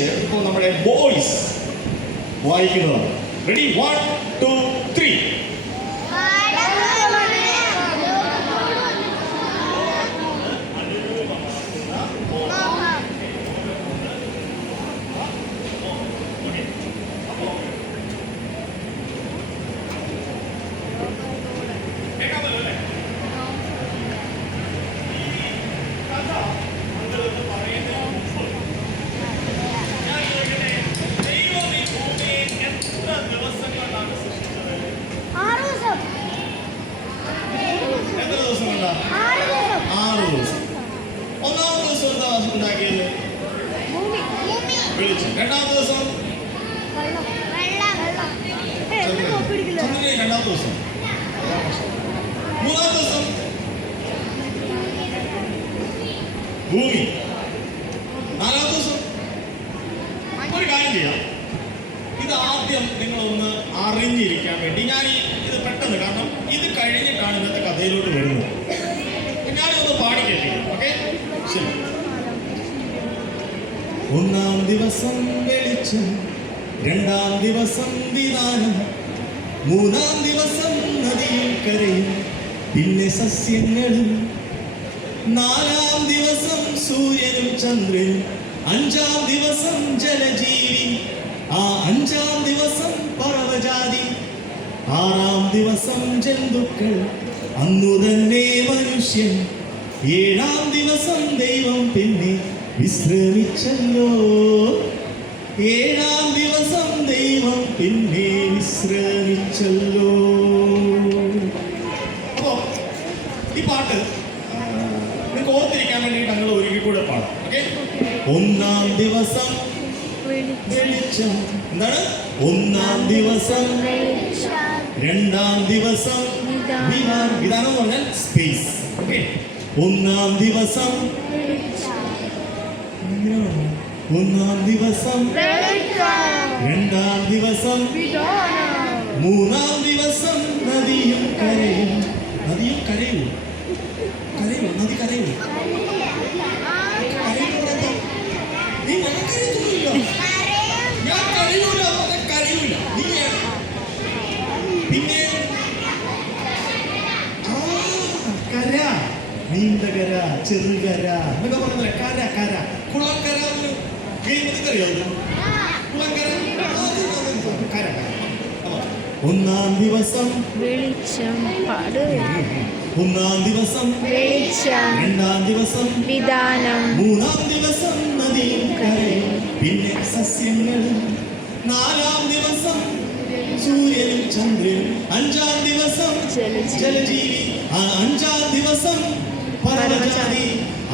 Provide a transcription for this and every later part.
വെച്ച് ഇപ്പോൾ നമ്മുടെ ബോയ്സ് വായിക്കുന്നതാണ്. റെഡി, 1 2 3. ഒന്നാമത്തെ ദിവസം എന്താ ഉണ്ടാക്കിയത്? വെളിച്ചം. രണ്ടാമത്തെ ദിവസം ചന്ദ്രൻ. രണ്ടാമത്തെ ദിവസം. മൂന്നാമത്തെ ദിവസം ഭൂമി. നാലാമത്തെ ദിവസം ഒരു കാര്യം ചെയ്യാം. ഇത് ആദ്യം നിങ്ങളൊന്ന് അറിഞ്ഞിരിക്കാൻ വേണ്ടി ഞാൻ ഇത് പെട്ടെന്ന്, കാരണം ഇത് കഴിഞ്ഞിട്ടാണ് ഇന്നത്തെ കഥയിലോട്ട് വരുന്നത്. ഞാനൊന്ന് പാടിക്കേട്ടിരിക്കും. ഓക്കെ, ശരി. ഒന്നാം ദിവസം വെളിച്ചം, രണ്ടാം ദിവസം വിധാനം, മൂന്നാം ദിവസം നദിയും കരയും, പിന്നെ സസ്യങ്ങളും, നാലാം ദിവസം സൂര്യനും ചന്ദ്രനും, അഞ്ചാം ദിവസം ജലജീവി, ആ അഞ്ചാം ദിവസം പറവജാതി, ആറാം ദിവസം ജന്തുക്കൾ, അന്നു തന്നെ മനുഷ്യൻ, ഏഴാം ദിവസം ദൈവം പിന്നെ വിശ്രമിച്ചല്ലോ. ഏഴാം ദിവസം ദൈവം പിന്നെ വിശ്രമിച്ചല്ലോ. അപ്പോ ഈ പാട്ട് നിങ്ങൾക്ക് ഓർത്തിരിക്കാൻ വേണ്ടിയിട്ട് ഞങ്ങൾ ഒരിക്കൽ കൂടെ പാടാം. ഓക്കെ, ഒന്നാം ദിവസം വെളിച്ചം. എന്താണ്? ഒന്നാം ദിവസം, രണ്ടാം ദിവസം വിധാനം എന്ന് പറഞ്ഞാൽ സ്പേസ്. ഓക്കെ, ഒന്നാം ദിവസം, ഒന്നാം ദിവസം, രണ്ടാം ദിവസം, മൂന്നാം ദിവസം നദിയും കരയും. നദിയും കരയൂ, കരയൂ, നദി കരയൂ. നീ ഞാൻ കരയുന്നില്ല, ഞാൻ കരയൂല, കരയൂല. പിന്നെ കര, നീണ്ടകര, ചെറുകര എന്നൊക്കെ പറഞ്ഞില്ലേ? കര, കര, കുളക്കര. അറിയാമോ കുളക്കര? കര. ഒന്നാം ദിവസം വെളിച്ചം, ഒന്നാം ദിവസം വെളിച്ചം, രണ്ടാം ദിവസം വിധാനം, മൂന്നാം ദിവസം നദിയും കരയും, പിന്നെ സസ്യങ്ങളും, നാലാം ദിവസം സൂര്യനും ചന്ദ്രനും, അഞ്ചാം ദിവസം ജലജീവി, ആ അഞ്ചാം ദിവസം പർവ്വജാതി,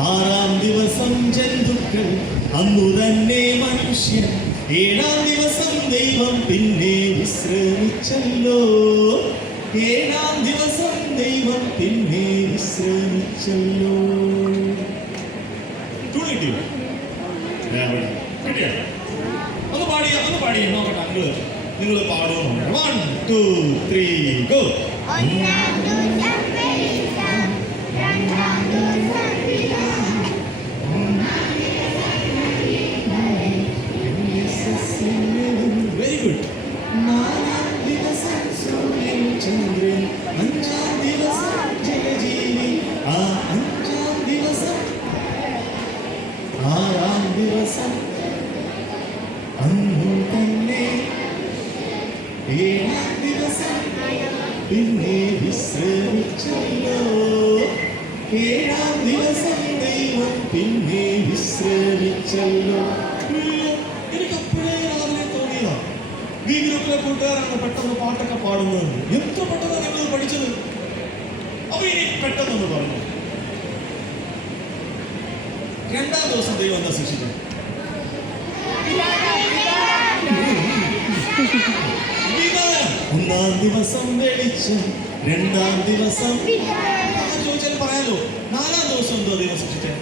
ആറാം ദിവസം ജന്തുക്കൾ, അന്നു തന്നെ മനുഷ്യൻ, ഏഴാം ദിവസം ദൈവം പിന്നെ വിശ്രമിച്ചല്ലോ. ഏഴാം ദിവസം ദൈവം പിന്നെ വിശ്രമിച്ചല്ലോ. ഒന്ന് പാടിയ നോക്കട്ടെ അങ്ങള്, നിങ്ങൾ പാടുന്നു. 1 2 3 ഗോ. Very good. നാലാം ദിവസം സൂര്യൻ ചന്ദ്രൻ, അഞ്ചാം ദിവസം ജലജീവി, ആ അഞ്ചാം ദിവസം, ആറാം ദിവസം അന്നു തന്നെ, ഏഴാം ദിവസം പിന്നെ വിശ്രമിച്ചല്ലോ. ഏഴാം ദിവസം ദൈവം പിന്നെ വിശ്രമിച്ചല്ലോ. എനിക്ക് അപ്പോഴേ രാവിലെ തോന്നിയതാ, ഈ ഗ്രൂപ്പിലെ കൂട്ടുകാരാണ് പെട്ടെന്ന് പാട്ടൊക്കെ പാടുന്നത്. എത്ര പെട്ടെന്ന് നിങ്ങൾ പഠിച്ചത്. അപ്പൊ ഇനി പെട്ടെന്നൊന്ന് പറഞ്ഞു. രണ്ടാം ദിവസം ദൈവം എന്താ ശിക്ഷിച്ചത്? ഒന്നാം ദിവസം വെളിച്ചം, രണ്ടാം ദിവസം ചോദിച്ചാൽ പറയാലോ. നാലാം ദിവസം എന്തോ ദൈവം ശിക്ഷിച്ചേ?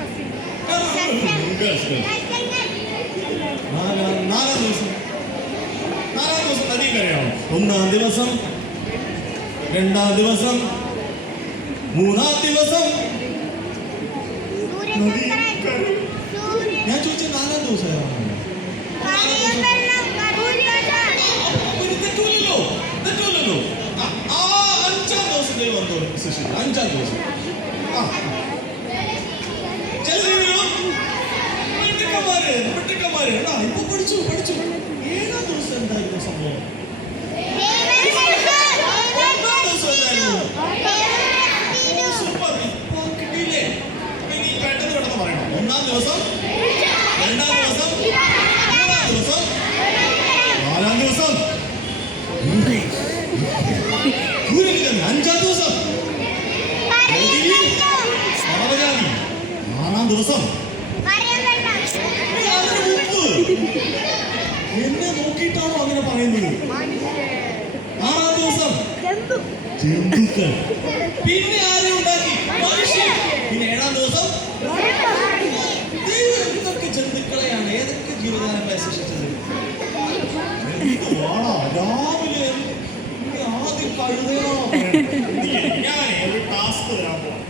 നാലാം ദിവസം നദി കരയാണോ? ഒന്നാം ദിവസം, രണ്ടാം ദിവസം, മൂന്നാം ദിവസം നദി. ഞാൻ ചോദിച്ചത് നാലാം ദിവസം അഞ്ചാം ദിവസം. ചില ദൈവം മിടുക്കന്മാര് കേട്ടോ. ഇപ്പൊ പഠിച്ചു. ഏഴാം ദിവസം എന്തായിരുന്നു സംഭവം? ഒന്നാം ദിവസം എന്തായിരുന്നു? സൂപ്പർ. ഇപ്പൊ കിട്ടിയില്ലേ? ഇനി പെട്ടെന്ന് പറയണം. ഒന്നാം ദിവസം, രണ്ടാം ദിവസം, മൂന്നാം ദിവസം, നാലാം ദിവസം, അഞ്ചാം ദിവസം, സർവജാതി, ആറാം ദിവസം. എന്നെ നോക്കിയിട്ടാണോ അങ്ങനെ പറയുന്നത്? ആറാം ദിവസം ജന്തുക്കൾ. പിന്നെ ആരെ ഉണ്ടാക്കി? മനുഷ്യൻ. പിന്നെ ഏഴാം ദിവസം ദൈവം എന്തൊക്കെ ജന്തുക്കളെയാണ്, ഏതൊക്കെ ജീവജാലങ്ങളെ സൃഷ്ടിച്ചത്? രാവിലെ ആദ്യം കഴുതയാണോ? ഞാൻ ഒരു ടാസ്ക് തരാൻ പോവാം.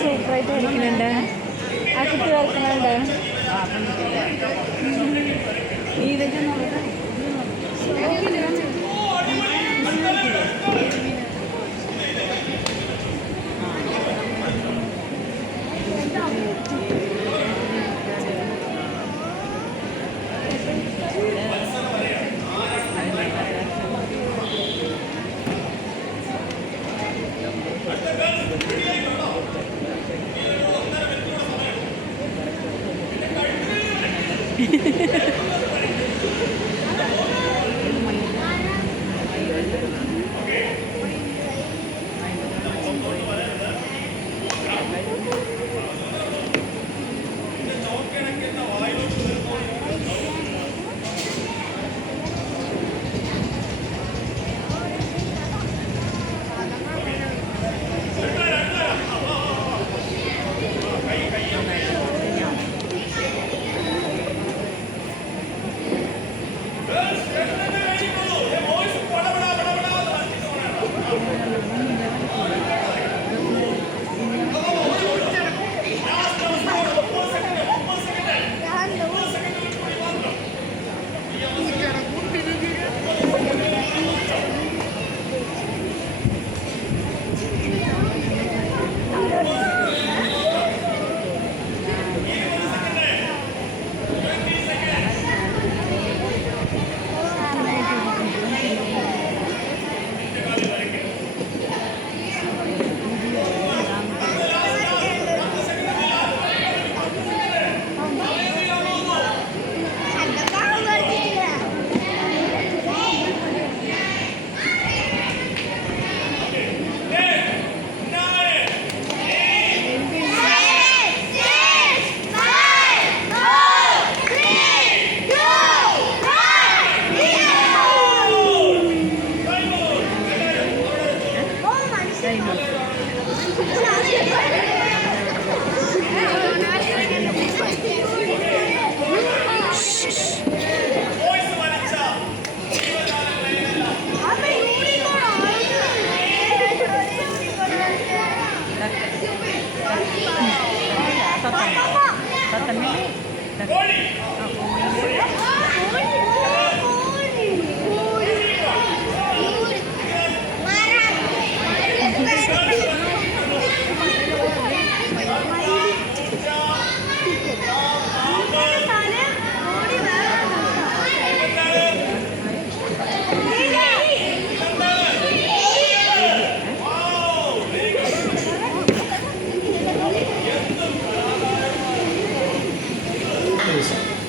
സൂപ്പറായിട്ട് കളിക്കുന്നുണ്ട്. ആ കുട്ടി കളിക്കുന്നുണ്ട്. ഇതൊക്കെ നോക്കാം.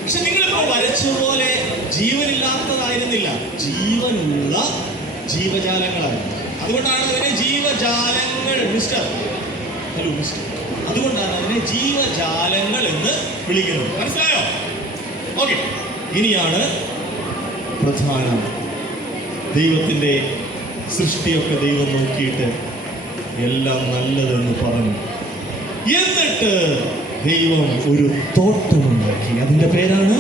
പക്ഷെ നിങ്ങളിപ്പോ വരച്ചതുപോലെ ജീവനില്ലാത്തതായിരുന്നില്ല, ജീവനുള്ള ജീവജാലങ്ങളായിരുന്നു. അതുകൊണ്ടാണ് അതിനെ ജീവജാലങ്ങൾ മിസ്റ്റർ ഹലോ മിസ്റ്റർ അതുകൊണ്ടാണ് അതിനെ ജീവജാലങ്ങൾ എന്ന് വിളിക്കുന്നത്. മനസ്സിലായോ? ഓക്കെ, ഇനിയാണ് പ്രധാനം. ദൈവത്തിൻ്റെ സൃഷ്ടിയൊക്കെ ദൈവം നോക്കിയിട്ട് എല്ലാം നല്ലതെന്ന് പറഞ്ഞു. എന്നിട്ട് ദൈവം ഒരു തോട്ടമുണ്ടാക്കി. അതിൻ്റെ പേരാണ്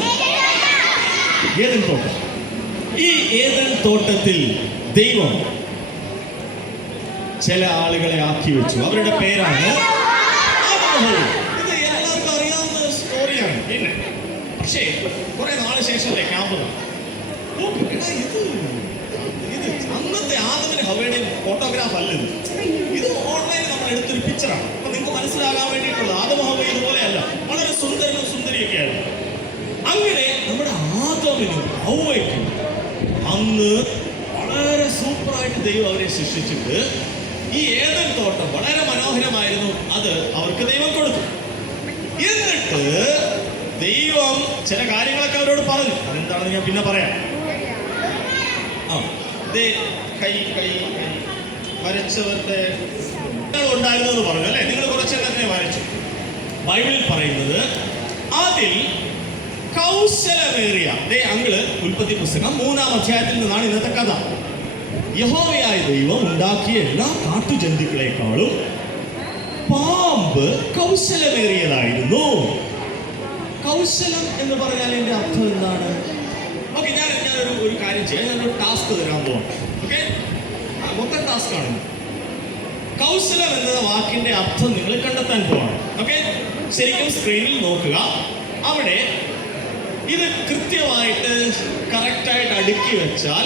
ഏദൻ തോട്ടം. ഈ ഏദൻ തോട്ടത്തിൽ ദൈവം ചില ആളുകളെ ആക്കി വെച്ചു. അവരുടെ പേരാണ് ആദാം. ഇത് എല്ലാവർക്കും അറിയാവുന്ന സ്റ്റോറിയാണ്. പിന്നെ പക്ഷേ കുറെ നാള് ശേഷം ക്യാമ്പ് ഇത് അന്നത്തെ ആദമിന് ഹവയുടെയും ഫോട്ടോഗ്രാഫ് അല്ലത്. ഇത് ഓൺലൈനിൽ നമ്മൾ എടുത്തൊരു പിക്ചറാണ്. അപ്പൊ നിങ്ങൾക്ക് മനസ്സിലാകാൻ വേണ്ടിയിട്ടുള്ളത് ആദം ഹവ ഇതുപോലെയല്ല, വളരെ സുന്ദരനും സുന്ദരിയൊക്കെയാണ്. അങ്ങനെ നമ്മുടെ ആദമിനും ഹവയ്ക്കും അന്ന് വളരെ സൂപ്പറായിട്ട് ദൈവം അവരെ സൃഷ്ടിച്ചിട്ട് ഈ ഏദൻ തോട്ടം വളരെ മനോഹരമായിരുന്നു. അത് അവർക്ക് ദൈവം കൊടുത്തു. എന്നിട്ട് ദൈവം ചില കാര്യങ്ങളൊക്കെ അവരോട് പറഞ്ഞു. അതെന്താണെന്ന് ഞാൻ പിന്നെ പറയാം. കൈ കൈ വരച്ചവരുടെ ഉണ്ടായിരുന്നെന്ന് പറഞ്ഞു അല്ലെ? നിങ്ങൾ കുറച്ചെണ്ണത്തിനെ വരച്ചു. ബൈബിളിൽ പറയുന്നത് അതിൽ കൗശലമേറിയ അങ്കിള് ഉൽപ്പത്തി പുസ്തകം 3-ാം അധ്യായത്തിൽ നിന്നാണ് ഇന്നത്തെ കഥ. യഹോവയായ ദൈവം ഉണ്ടാക്കിയ എല്ലാ കാട്ടുജന്തുക്കളെക്കാളും പാമ്പ് കൗശലമേറിയതായിരുന്നു. കൗശലം എന്ന് പറഞ്ഞാൽ എൻ്റെ അർത്ഥം എന്താണ്? ഓക്കെ, ഞാനൊരു കാര്യം ചെയ്യാം. ഞാനൊരു ടാസ്ക് തരാൻ പോവാം. ഓക്കെ, മൊത്തം ടാസ്ക് ആണ്. കൗശലം എന്ന വാക്കിന്റെ അർത്ഥം നിങ്ങൾ കണ്ടെത്താൻ പോവാണ്. ഓക്കെ, ശരിക്കും സ്ക്രീനിൽ നോക്കുക. അവിടെ ഇത് കൃത്യമായിട്ട് കറക്റ്റായിട്ട് അടുക്കി വെച്ചാൽ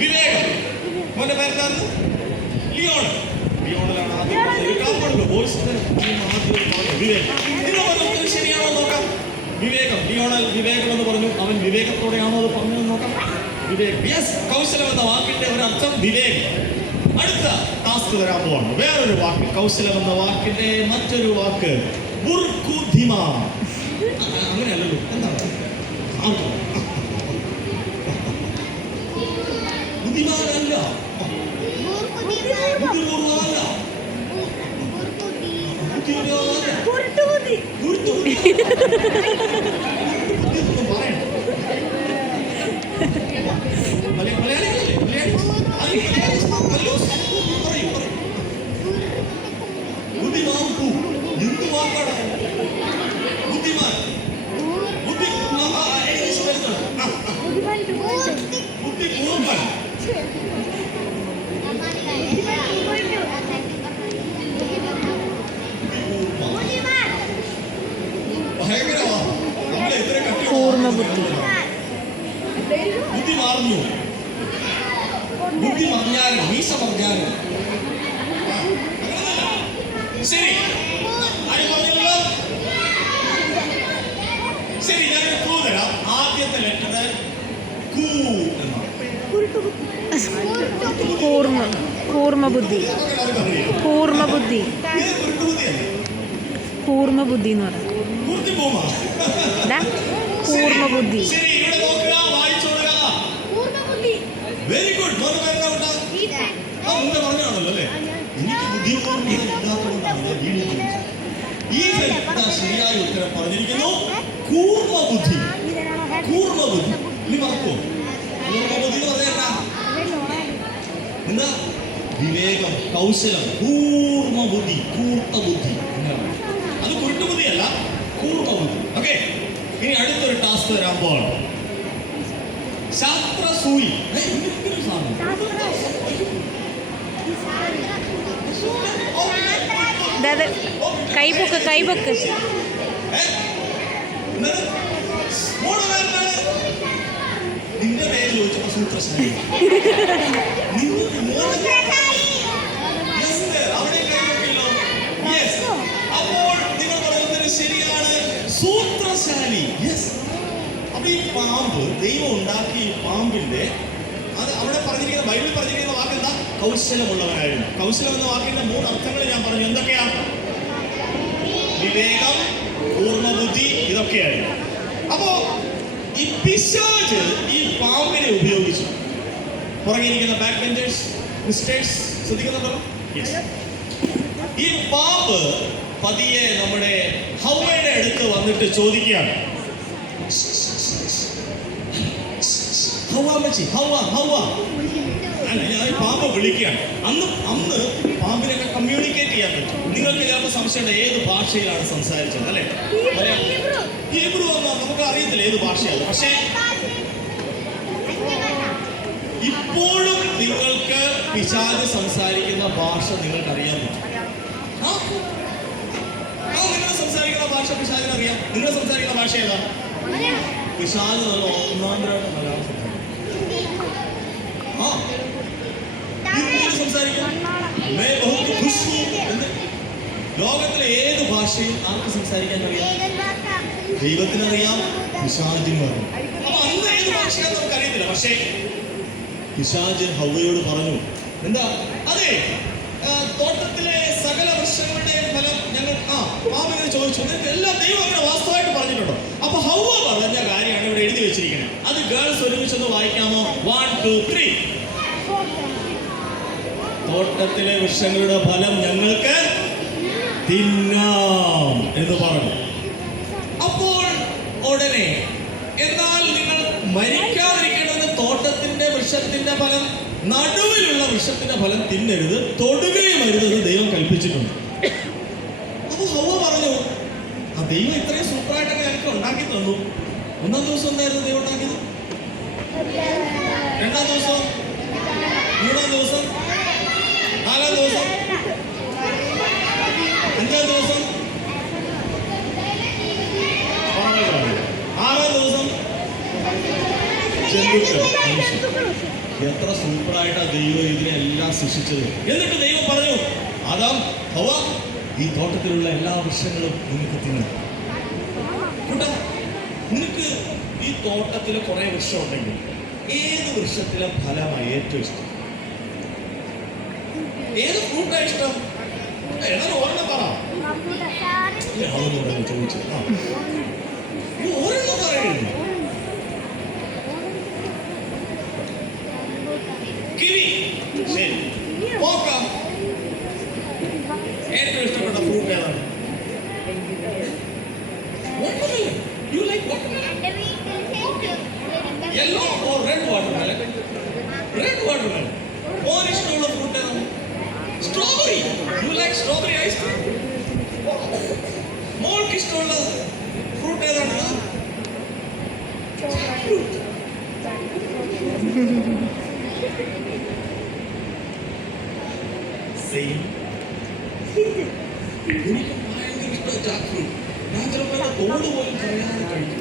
വിവേകം. മോന്റെ പേരെന്താണ്? ലിയോണൽ. ലിയോണലാണ് ആദ്യം വോയിസ്. വിവേകം. ഇത് ശരിയാണോ നോക്കാം. വിവേകം. ലിയോണൽ വിവേകം എന്ന് പറഞ്ഞു. അവൻ വിവേകത്തോടെയാണോ അത് പറഞ്ഞതെന്ന് നോക്കാം. വിവേകം. യെസ്, കൗശലം എന്ന വാക്കിന്റെ ഒരർത്ഥം വിവേകം. അടുത്ത ടാസ്ക് വരാൻ പോവാണ്. വേറൊരു വാക്ക്, കൗശലം എന്ന വാക്കിന്റെ മറ്റൊരു വാക്ക് ബുർകുധിമ. അങ്ങനെയല്ലല്ലോ, എന്താണ്? ബുദ്ധിമാനല്ല, ബുദ്ധിപൂർവമല്ല, ബുദ്ധി മാറുന്നു. ബുദ്ധി മറിഞ്ഞാലും മീശ മറിഞ്ഞാലും ശരി. ആരും പറഞ്ഞില്ലല്ലോ. ശരി, ഞാനൊരു ക്ലൂ തരാം. ആദ്യത്തെ ലെറ്റർ കൂ എന്നാണ്. കൂർമ്മബുദ്ധി. കൂർമ്മബുദ്ധി. കൂർമ്മബുദ്ധി എന്ന് പറയാം. കൂർമ്മബുദ്ധി. Very good. പറഞ്ഞാണല്ലോ അല്ലേ? എനിക്ക് ഈ ശരിയായ ഉത്തരം പറഞ്ഞിരിക്കുന്നു കൂർമ്മബുദ്ധി. കൂർമ്മബുദ്ധി. നീ മറക്കുമോ? കൂർമ്മബുദ്ധി പറഞ്ഞാ എന്താ? വിവേകം, കൗശലം, കൂർമ്മ ബുദ്ധി, കൂർത്ത ബുദ്ധി. അത് കുരുട്ടുബുദ്ധിയല്ല, കൂർമ്മ ബുദ്ധി. ഓക്കെ, ഇനി അടുത്തൊരു ടാസ്ക് തരാൻ പോവാണ്. ശാസ്ത്രസൂയി. കൈപൊക്ക് കൈപൊക്ക്. നിന്റെ പേര് ചോദിച്ചപ്പോ സൂത്രശാലി. അവിടെ കൈവക്കില്ലോ. അപ്പോൾ നിങ്ങൾ പറയുന്നത് ശരിയാണ്, സൂത്രശാലി. അപ്പൊ ഈ പാമ്പ് ദൈവം ഉണ്ടാക്കിയ ഈ പാമ്പിന്റെ അത് അവിടെ പറഞ്ഞിരിക്കുന്ന, ബൈബിളിൽ പറഞ്ഞിരിക്കുന്ന വാക്ക് എന്താ? കൗശലമുള്ളവനായിരുന്നു. കൗശലം എന്ന വാക്കിന്റെ 3 അർത്ഥങ്ങൾ ഞാൻ പറഞ്ഞു. എന്തൊക്കെയാ? വിവേകം, പൂർണ്ണബുദ്ധി, ഇതൊക്കെയായിരുന്നു. അപ്പോ ഈ പിശാച് ഈ പാമ്പിനെ ഉപയോഗിച്ചു. പുറകിരിക്കുന്ന ബാക്ക് ബെഞ്ചേഴ്സ്, മിസ്റ്റേഴ്സ് ശ്രദ്ധിക്കുന്നുണ്ടല്ലോ. ഈ പാമ്പ് പതിയെ നമ്മുടെ ഹവ്വയുടെ അടുത്ത് വന്നിട്ട് ചോദിക്കുകയാണ്, പാമ്പ് വിളിക്കുകയാണ്. അന്ന് പാമ്പിനൊക്കെ കമ്മ്യൂണിക്കേറ്റ് ചെയ്യാൻ പറ്റും. നിങ്ങൾക്ക് ചിലപ്പോൾ സംശയമുണ്ട് ഏത് ഭാഷയിലാണ് സംസാരിച്ചത്, അല്ലെ? ഹീബ്രു ഒന്നും നമുക്ക് അറിയത്തില്ല ഏത് ഭാഷയാണ്. പക്ഷേ ഇപ്പോഴും നിങ്ങൾക്ക് പിശാച് സംസാരിക്കുന്ന ഭാഷ നിങ്ങൾക്ക് അറിയാൻ പറ്റും. നിങ്ങൾ സംസാരിക്കുന്ന ഭാഷ പിശാചിന് അറിയാം. നിങ്ങൾ സംസാരിക്കുന്ന ഭാഷ ഏതാ? പിശാച് നല്ല ഒന്നാന്തരമായിട്ട് മലയാളം സംസാരിക്കും. ലോകത്തിലെ ഏത് ഭാഷയും ആർക്ക് സംസാരിക്കാൻ അറിയാം? ദൈവത്തിനറിയാം, പിശാചിനും അറിയാം. അപ്പൊ അന്ന് ഏത് ഭാഷയാണെന്ന് നമുക്ക് അറിയത്തില്ല. പക്ഷേ പിശാച് ഹവ്വയോട് പറഞ്ഞു, എന്താ? അതെ, തോട്ടത്തിലെ സകല വൃക്ഷങ്ങളുടെ ഫലം ഞങ്ങൾ പാമ്പിനെ ചോദിച്ചു. എല്ലാം ദൈവം അങ്ങനെ വാസ്തവമായിട്ട് പറഞ്ഞിട്ടുണ്ടോ? അപ്പൊ ഹവ്വ പറഞ്ഞ കാര്യമാണ് ഇവിടെ എഴുതി വെച്ചിരിക്കുന്നത്. അത് ഗേൾസ് ഒരുമിച്ചൊന്ന് വായിക്കാമോ? 1, 2, 3. തോട്ടത്തിലെ വൃക്ഷങ്ങളുടെ ഫലം ഞങ്ങൾക്ക് തിന്നാം എന്ന് പറഞ്ഞു. അപ്പോൾ ഉടനെ, എന്നാൽ നിങ്ങൾ മരിക്കാതിരിക്കണമെന്ന് തോട്ടത്തിന്റെ വൃക്ഷത്തിന്റെ ഫലം, നടുവിലുള്ള വൃക്ഷത്തിന്റെ ഫലം തിന്നരുത്, തൊടുകയും അരുതെന്ന് ദൈവം കൽപ്പിച്ചിട്ടുണ്ട്. അപ്പൊ ഹവ്വ പറഞ്ഞു, ആ ദൈവം ഇത്രയും സൂപ്പറായിട്ടൊക്കെ ഞങ്ങൾക്ക് ഉണ്ടാക്കി തന്നു. 1-ാം ദിവസം എന്തായിരുന്നു ദൈവം ഉണ്ടാക്കിയത്? 2-ാം ദിവസം, 3-ാം ദിവസം, 4-ാം ദിവസം, 5-ാം ദിവസം, 6-ാം ദിവസം ജന്തുക്കൾ. എത്ര സൂപ്പറായിട്ടാ ദൈവം ഇതിനെല്ലാം സൃഷ്ടിച്ചത്. എന്നിട്ട് ദൈവം പറഞ്ഞു, ആദാം, ഹവ്വ, ഈ തോട്ടത്തിലുള്ള എല്ലാ വൃക്ഷങ്ങളും നിങ്ങൾക്ക് തിന്നാം. നിനക്ക് ഈ തോട്ടത്തിൽ കുറെ വൃക്ഷം ഉണ്ടെങ്കിൽ ഏത് വൃക്ഷത്തിലെ ഫലമാണ് ഏറ്റവും ഇഷ്ടം? ഏത് ഫ്രൂട്ടാണ് ഇഷ്ടം? ഏതാണ് ഓർമ്മ പറ. അതൊന്നും ചോദിച്ചു. ഓരോന്നും പറയുന്നു. കിവി. ശരി, നോക്കാം. ഏറ്റവും ഇഷ്ടപ്പെട്ട ഫ്രൂട്ട് ഏതാണ്? Watermelon. You like watermelon? Yellow or red watermelon? Red watermelon. മോൻ ഇഷ്ടമുള്ള ഫ്രൂട്ട് ഏതാണ്? Strawberry. You like strawberry ice cream? മോൾക്ക് ഇഷ്ടമുള്ള ഫ്രൂട്ട് ഏതാണ്? സെയിം. എനിക്ക് ഭയങ്കര ഇഷ്ടമാണ് ജാക്ക് ഫ്രൂട്ട്. ഞാൻ ചിലപ്പോൾ തോട് പോലും പറയാതെ കഴിക്കും.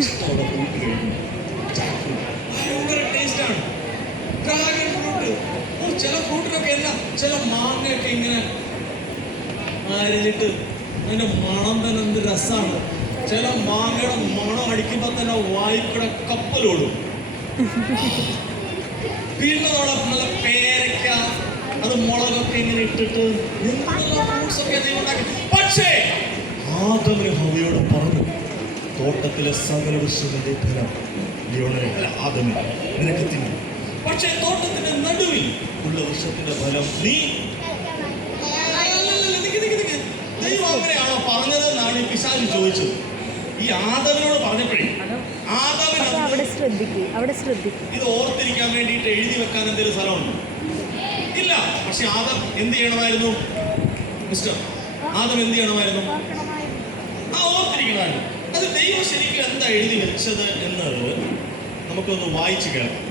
ഇഷ്ടമുള്ള ഫ്രൂട്ട് കഴിക്കും. ജാക്ക് ഫ്രൂട്ട് ഭയങ്കര ടേസ്റ്റാണ്. Dragon fruit. ചില ഫ്രൂട്ടിനൊക്കെ എല്ലാം, ചില മാങ്ങയൊക്കെ ഇങ്ങനെ അരിഞ്ഞിട്ട് അതിന്റെ മണം തന്നെ എന്ത് രസമാണ്. ചില മാങ്ങയുടെ മണം അടിക്കുമ്പോൾ തന്നെ വായിക്കൂടെ കപ്പലോടും. പിന്നെ നല്ല പേരയ്ക്ക, അത് മുളകൊക്കെ ഇങ്ങനെ ഇട്ടിട്ട് ഫ്രൂട്ട്സ് ഒക്കെ ദൈവം ഉണ്ടാക്കി. പക്ഷേ ആദമിന് ഹവ്വയോട് പറഞ്ഞു, തോട്ടത്തിലെ സകല വൃക്ഷങ്ങളുടെ ഫലം ആദമിന് നിനക്ക് തിന്നു. പക്ഷേ തോട്ടത്തിന്റെ നടുവിൽ ഉള്ള വൃക്ഷത്തിന്റെ ഫലം നീ. ദൈവം അങ്ങനെയാണോ പറഞ്ഞതെന്നാണ് ഈ പിശാച് ചോദിച്ചത്. ഈ ആദമിനോട് പറഞ്ഞപ്പോഴേ ആദാമിന് അപ്പൊ അവിടെ ശ്രദ്ധിക്കും, അവിടെ ശ്രദ്ധിക്കും. ഇത് ഓർത്തിരിക്കാൻ വേണ്ടിയിട്ട് എഴുതി വെക്കാൻ എന്തെങ്കിലും സ്ഥലമുണ്ട്? ഇല്ല. പക്ഷെ ആദം എന്ത് ചെയ്യണമായിരുന്നു മിസ്റ്റർ? ആദം എന്ത് ചെയ്യണമായിരുന്നു? ഓർത്തിരിക്കണമായിരുന്നു. അത് ദൈവം ശരിക്കും എന്താ എഴുതി വെച്ചത് എന്നത് നമുക്കൊന്ന് വായിച്ചു കേൾക്കാം.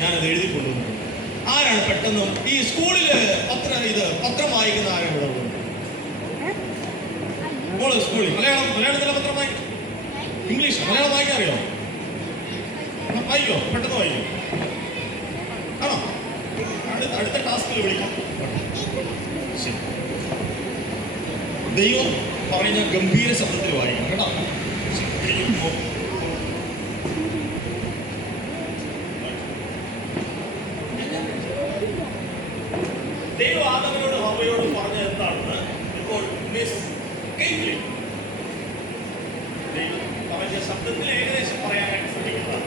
ഞാനത് എഴുതി കൊണ്ടുവന്നു. ആരാണ് പെട്ടെന്ന് ഈ സ്കൂളില് പത്രം വായിക്കുന്ന ആരാണ് ഇവിടെ ഉള്ളത്? മോള് സ്കൂളിൽ മലയാളത്തിലെ പത്രം വായിക്കും? ഇംഗ്ലീഷ് മലയാളം വായിക്കാൻ അറിയോ? വായിക്കോ? പെട്ടെന്ന് വായിക്കോ? ആണോ? അടുത്ത ടാസ്കിൽ വിളിക്കാം. ശരി. ദൈവം പറഞ്ഞ ഗംഭീര ശബ്ദത്തിൽ വായിക്കണം കേട്ടോ. ദൈവം ആദമിനോട് ഹവ്വയോട് പറഞ്ഞ എന്താണെന്ന് ഇപ്പോൾ മിസ് കെയ്റ്റ്ലി ദൈവം പറഞ്ഞ ശബ്ദത്തിൽ ഏകദേശം പറയാനായിട്ട് ശ്രമിക്കുന്നതാണ്.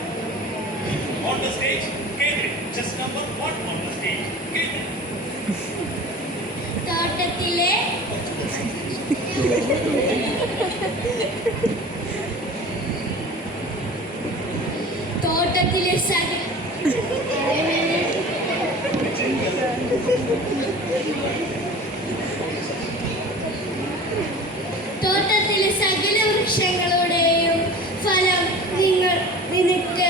On the stage, Kaytri. Just number 1 on the stage. Kaytri. തോട്ടത്തിലെ തോട്ടത്തിലെ സകല വൃക്ഷങ്ങളുടെയും ഫലം നിനക്ക്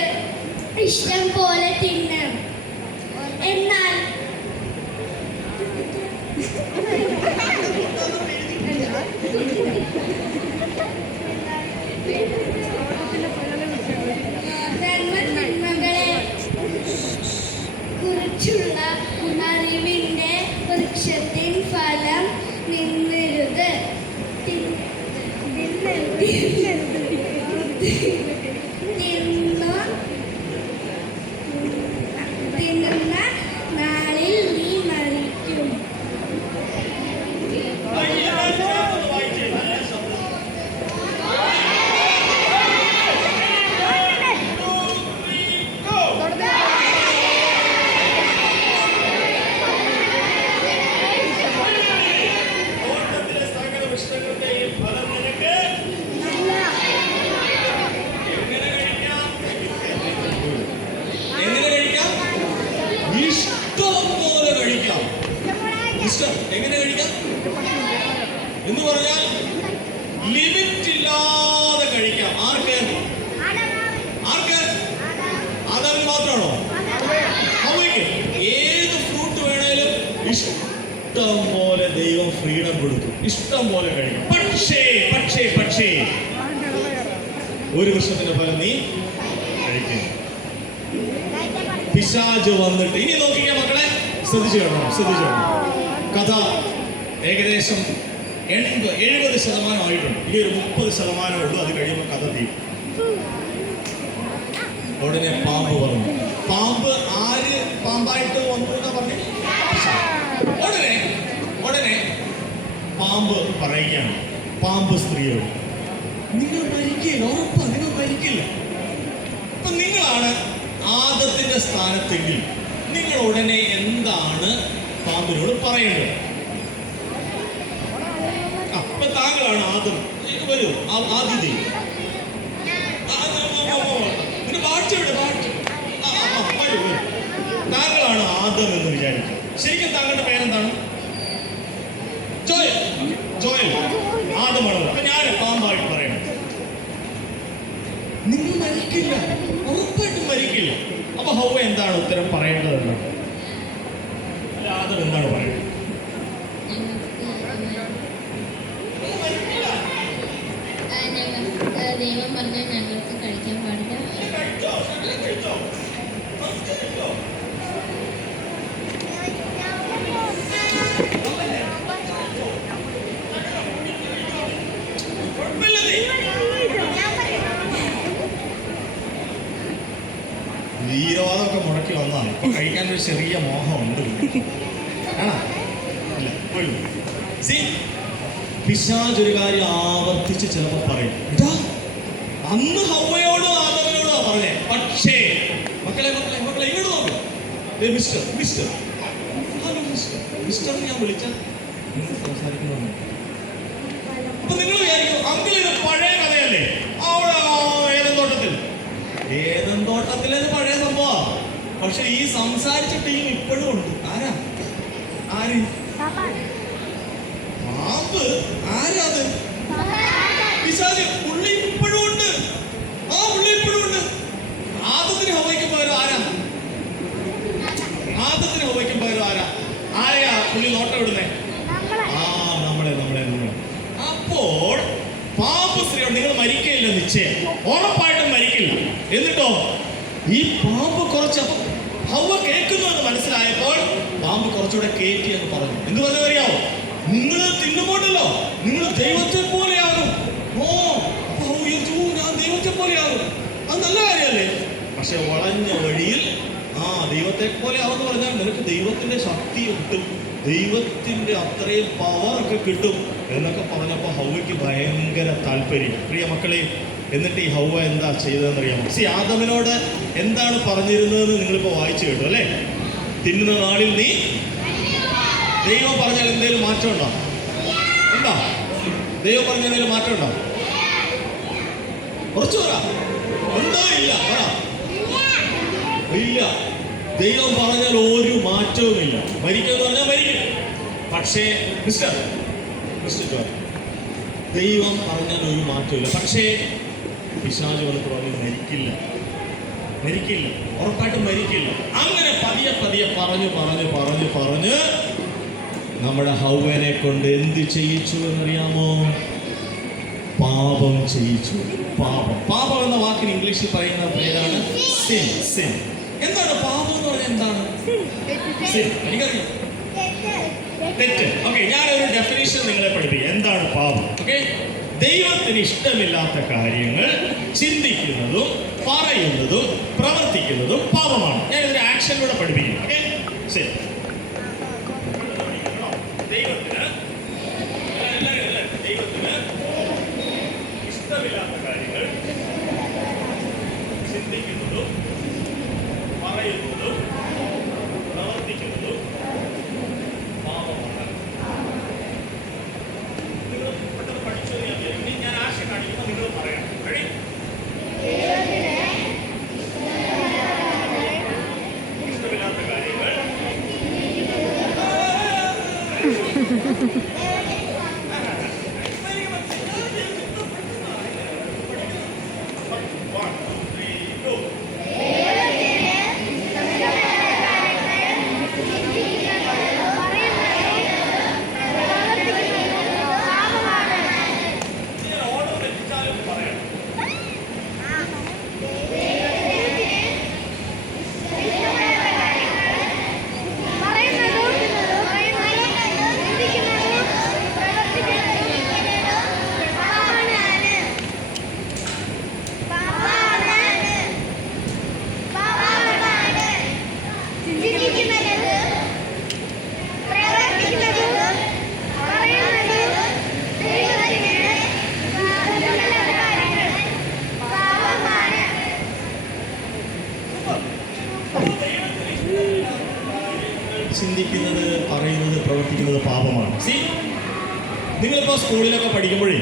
ഇഷ്ടം പോലെ തിന്നാം. എന്നാൽ നന്മകളെ കുറിച്ചുള്ള അറിവിന്റെ വൃക്ഷത്തിൻ ഫലം നിന്നരുത്. തിന്നുന്ന നാളിൽ നീ മരിക്കും. എങ്ങനെ കഴിക്കാം എന്ന് പറഞ്ഞാൽ ലിമിറ്റ് ഇല്ലാതെ കഴിക്കാം. ആർക്ക്? ആദാമിന് മാത്രമാണോ? ഹവ്വയ്ക്ക് ഏത് ഫ്രൂട്ട് വേണേലും ഇഷ്ടം പോലെ ദൈവം ഫ്രീഡം കൊടുത്തു. ഇഷ്ടം പോലെ കഴിക്കാം. പക്ഷേ ഒരു വൃക്ഷത്തിന്റെ ഫലം നീ കഴിക്കുന്നു. പിശാച് വന്നിട്ട് ഇനി നോക്കിക്കാൻ മക്കളെ ശ്രദ്ധിച്ചു കാണണം. കഥ ഏകദേശം 70% ആയിട്ടുണ്ട്. ഇനി ഒരു 30% ഉള്ളൂ. അത് കഴിയുമ്പോൾ കഥ തീരും. ഉടനെ പാമ്പ് പറഞ്ഞു. പാമ്പ് ആര് പാമ്പായിട്ട് വന്നു എന്നാ പറഞ്ഞു? ഉടനെ പാമ്പ് പറയുകയാണ്. പാമ്പ് സ്ത്രീയോട്, നിങ്ങൾ മരിക്കില്ല, ഉറപ്പാ നിങ്ങൾ മരിക്കില്ല. അപ്പൊ നിങ്ങളാണ് ആദത്തിന്റെ സ്ഥാനത്തെങ്കിൽ നിങ്ങൾ ഉടനെ എന്താണ് പാമ്പിനോട് പറയേണ്ടത്? അപ്പൊ താങ്കളാണ് ആദം. വരൂ ആദിതി. താങ്കളാണ് ആദം എന്ന് വിചാരിക്കും. ശരിക്കും താങ്കളുടെ പേരെന്താണ്? ജോയൽ. ആദമാണ്. അപ്പൊ ഞാൻ പാമ്പായിട്ട് പറയണം, നിങ്ങൾ മരിക്കില്ല, ഉറപ്പായിട്ടും മരിക്കില്ല. അപ്പൊ ഹവ്വ എന്താണ് ഉത്തരം പറയേണ്ടതെന്ന്? ആദം എന്താണ് പറയുന്നത്? ദൈവം പറഞ്ഞാൽ ഞങ്ങൾക്ക് കഴിക്കാൻ പാടില്ല. വീരവാദമൊക്കെ മുടക്കി വന്നാണ്. ഇപ്പൊ കഴിക്കാൻ ഒരു ചെറിയ മോഹമുണ്ട്. പിശാച് ഒരു കാര്യം ആവർത്തിച്ച് ചിലപ്പോൾ പറയും. അന്ന് ഹവ്വയോടും ആദമിനോടും പറഞ്ഞേ. പക്ഷേ മക്കളെ ഇങ്ങോട്ട് നോക്കും. മിസ്റ്റർ ഞാൻ വിളിച്ചാൽ സംസാരിക്കുന്നു. അപ്പൊ നിങ്ങൾ വിചാരിക്കും അങ്കിൾ ഇത് പഴയ കഥയല്ലേ, അവിടെ ഏതെങ്കിലും ഏതൻ തോട്ടത്തിലേത് പഴയ സംഭവം. പക്ഷെ ഈ സംസാരിച്ച ടീം ഇപ്പോഴും ഉണ്ട്. ആരാ? ആര്? പാമ്പ്. ആരാ അത്? പിശാച്. പുള്ളി ഇപ്പോഴും ഉണ്ട്. ആ പുള്ളി ഇപ്പോഴും ഉണ്ട്. ആദത്തിന് ഹവ്വയ്ക്കും പകരം ആരാ? ആദത്തിന് ഹവ്വയ്ക്കും പകരം ആരാ? ആരെയാ പുള്ളി നോട്ടം ഇടുന്നേ? ആ നമ്മളെ. അപ്പോൾ പാമ്പ് സ്ത്രീയോട് നിങ്ങൾ മരിക്കയില്ല, നിശ്ചയം, ഉറപ്പായിട്ടും മരിക്കില്ല. എന്നിട്ടോ ഈ പാമ്പ് കുറച്ച് ഹവ്വ കേൾക്കുന്നു എന്ന് മനസ്സിലായപ്പോൾ പാമ്പ് കുറച്ചുകൂടെ കയറ്റി എന്ന് പറഞ്ഞു. എന്ത് പറഞ്ഞു അറിയാവോ? നിങ്ങൾ തിന്നുമ്പോണ്ടല്ലോ നിങ്ങൾ ദൈവത്തെ പോലെയാകും. ഓ ഞാൻ ദൈവത്തെ പോലെയാകും. അത് നല്ല കാര്യമല്ലേ? പക്ഷെ വളഞ്ഞ വഴിയിൽ ദൈവത്തെ പോലെ ആവെന്ന് പറഞ്ഞാൽ നിനക്ക് ദൈവത്തിന്റെ ശക്തി കിട്ടും, ദൈവത്തിന്റെ അത്രയും പവറൊക്കെ കിട്ടും എന്നൊക്കെ പറഞ്ഞപ്പോൾ ഹവ്വയ്ക്ക് ഭയങ്കര താല്പര്യം. പ്രിയ മക്കളെ, എന്നിട്ട് ഈ ഹവ്വ എന്താ ചെയ്തതെന്നറിയാമോ? ആദമിനോട് എന്താണ് പറഞ്ഞിരുന്നതെന്ന് നിങ്ങളിപ്പോൾ വായിച്ചു കേട്ടു അല്ലേ? തിന്നുന്ന നാളിൽ നീ ദൈവം പറഞ്ഞാൽ എന്തെങ്കിലും മാറ്റം ഉണ്ടോ? ഉണ്ടോ? ദൈവം പറഞ്ഞ എന്തെങ്കിലും മാറ്റം ഉണ്ടോ? കുറച്ചു പറ. ഉണ്ടോ? ഇല്ല. പറ. ഇല്ല. ദൈവം പറഞ്ഞാൽ ഒരു മാറ്റവുമില്ല. മരിക്കുമെന്ന് പറഞ്ഞാൽ മരിക്കും. പക്ഷേ മിസ്റ്റർ ദൈവം പറഞ്ഞാൽ ഒരു മാറ്റമില്ല. പക്ഷേ പിശാച് വന്നിട്ട് പറഞ്ഞു മരിക്കില്ല, ഉറപ്പായിട്ടും മരിക്കില്ല. അങ്ങനെ പതിയെ പറഞ്ഞ് നമ്മുടെ ഹവ്വനെ കൊണ്ട് എന്ത് ചെയ്യിച്ചു എന്നറിയാമോ? പാപം ചെയ്യിച്ചു. പാപം എന്ന വാക്കിന് ഇംഗ്ലീഷിൽ പറയുന്ന പേരാണ് സിൻ. എന്താണ് പാപം എന്ന് പറഞ്ഞാൽ? എന്താണ് സിൻ? എനിക്കറിയാം, തെറ്റ്. ഓക്കെ, ഞാനൊരു ഡെഫിനിഷൻ നിങ്ങളെ പഠിപ്പിക്കാം. എന്താണ് പാപം? ഓക്കെ, ദൈവത്തിന് ഇഷ്ടമില്ലാത്ത കാര്യങ്ങൾ ചിന്തിക്കുന്നതും പറയുന്നതും പ്രവർത്തിക്കുന്നതും പാപമാണ്. ഞാനിതൊരു ആക്ഷനിലൂടെ പഠിപ്പിക്കും. ഓക്കെ, ശരി. ദൈവത്തിന് ഇഷ്ടമില്ലാത്ത കാര്യങ്ങൾ ചിന്തിക്കുന്നതും പറയുന്നതും പ്രവർത്തിക്കുന്നതും പാപമാണ്. നിങ്ങൾ പെട്ടെന്ന് പഠിച്ചു. ഇനി ഞാൻ ആശ കാണിക്കുമ്പോൾ നിങ്ങൾ പറയാം. ready? ഇഷ്ടമില്ലാത്ത കാര്യങ്ങൾ ചിന്തിക്കുന്നത്, പറയുന്നത്, പ്രവർത്തിക്കുന്നത് പാപമാണ്. നിങ്ങളിപ്പോൾ സ്കൂളിലൊക്കെ പഠിക്കുമ്പോഴേ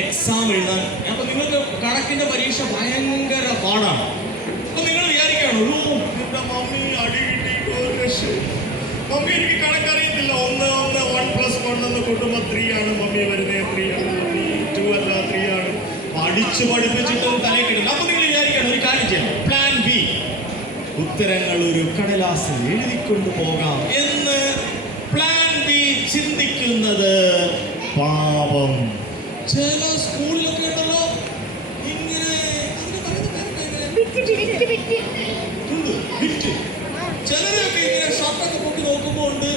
എക്സാം എഴുതാൻ, അപ്പൊ നിങ്ങൾക്ക് കണക്കിന്റെ പരീക്ഷ ഭയങ്കര പാടാണ്. അപ്പൊ നിങ്ങൾ വിചാരിക്കുകയാണ്, എന്റെ മമ്മി അടി കിട്ടിയിട്ട് ഒരു രക്ഷയും, മമ്മി എനിക്ക് കണക്കറിയത്തില്ല, 1+1 എന്ന് കൂട്ടുമ്പോൾ 3 ആണ് മമ്മി വരുന്നത്, 3 ആണ്, 2 അല്ല 3 ആണ്, പഠിപ്പിച്ചിട്ടും തലയിൽ കിട്ടില്ല. അപ്പൊ നിങ്ങൾ വിചാരിക്കുകയാണ് ഒരു കാര്യം ചെയ്യണം, പ്ലാൻ ബി, ഉത്തരങ്ങൾ ഒരു കടലാസിൽ എഴുതിക്കൊണ്ടു പോകാം എന്ന് പ്ലാൻ ബി ചിന്തിക്കുന്നത് പാപം. ചില സ്കൂളിലൊക്കെ ഉണ്ടല്ലോ ഇങ്ങനെ ചിലരൊക്കെ ഇങ്ങനെ ഷർട്ടൊക്കെ പൊക്കി നോക്കുമ്പോ ഉണ്ട്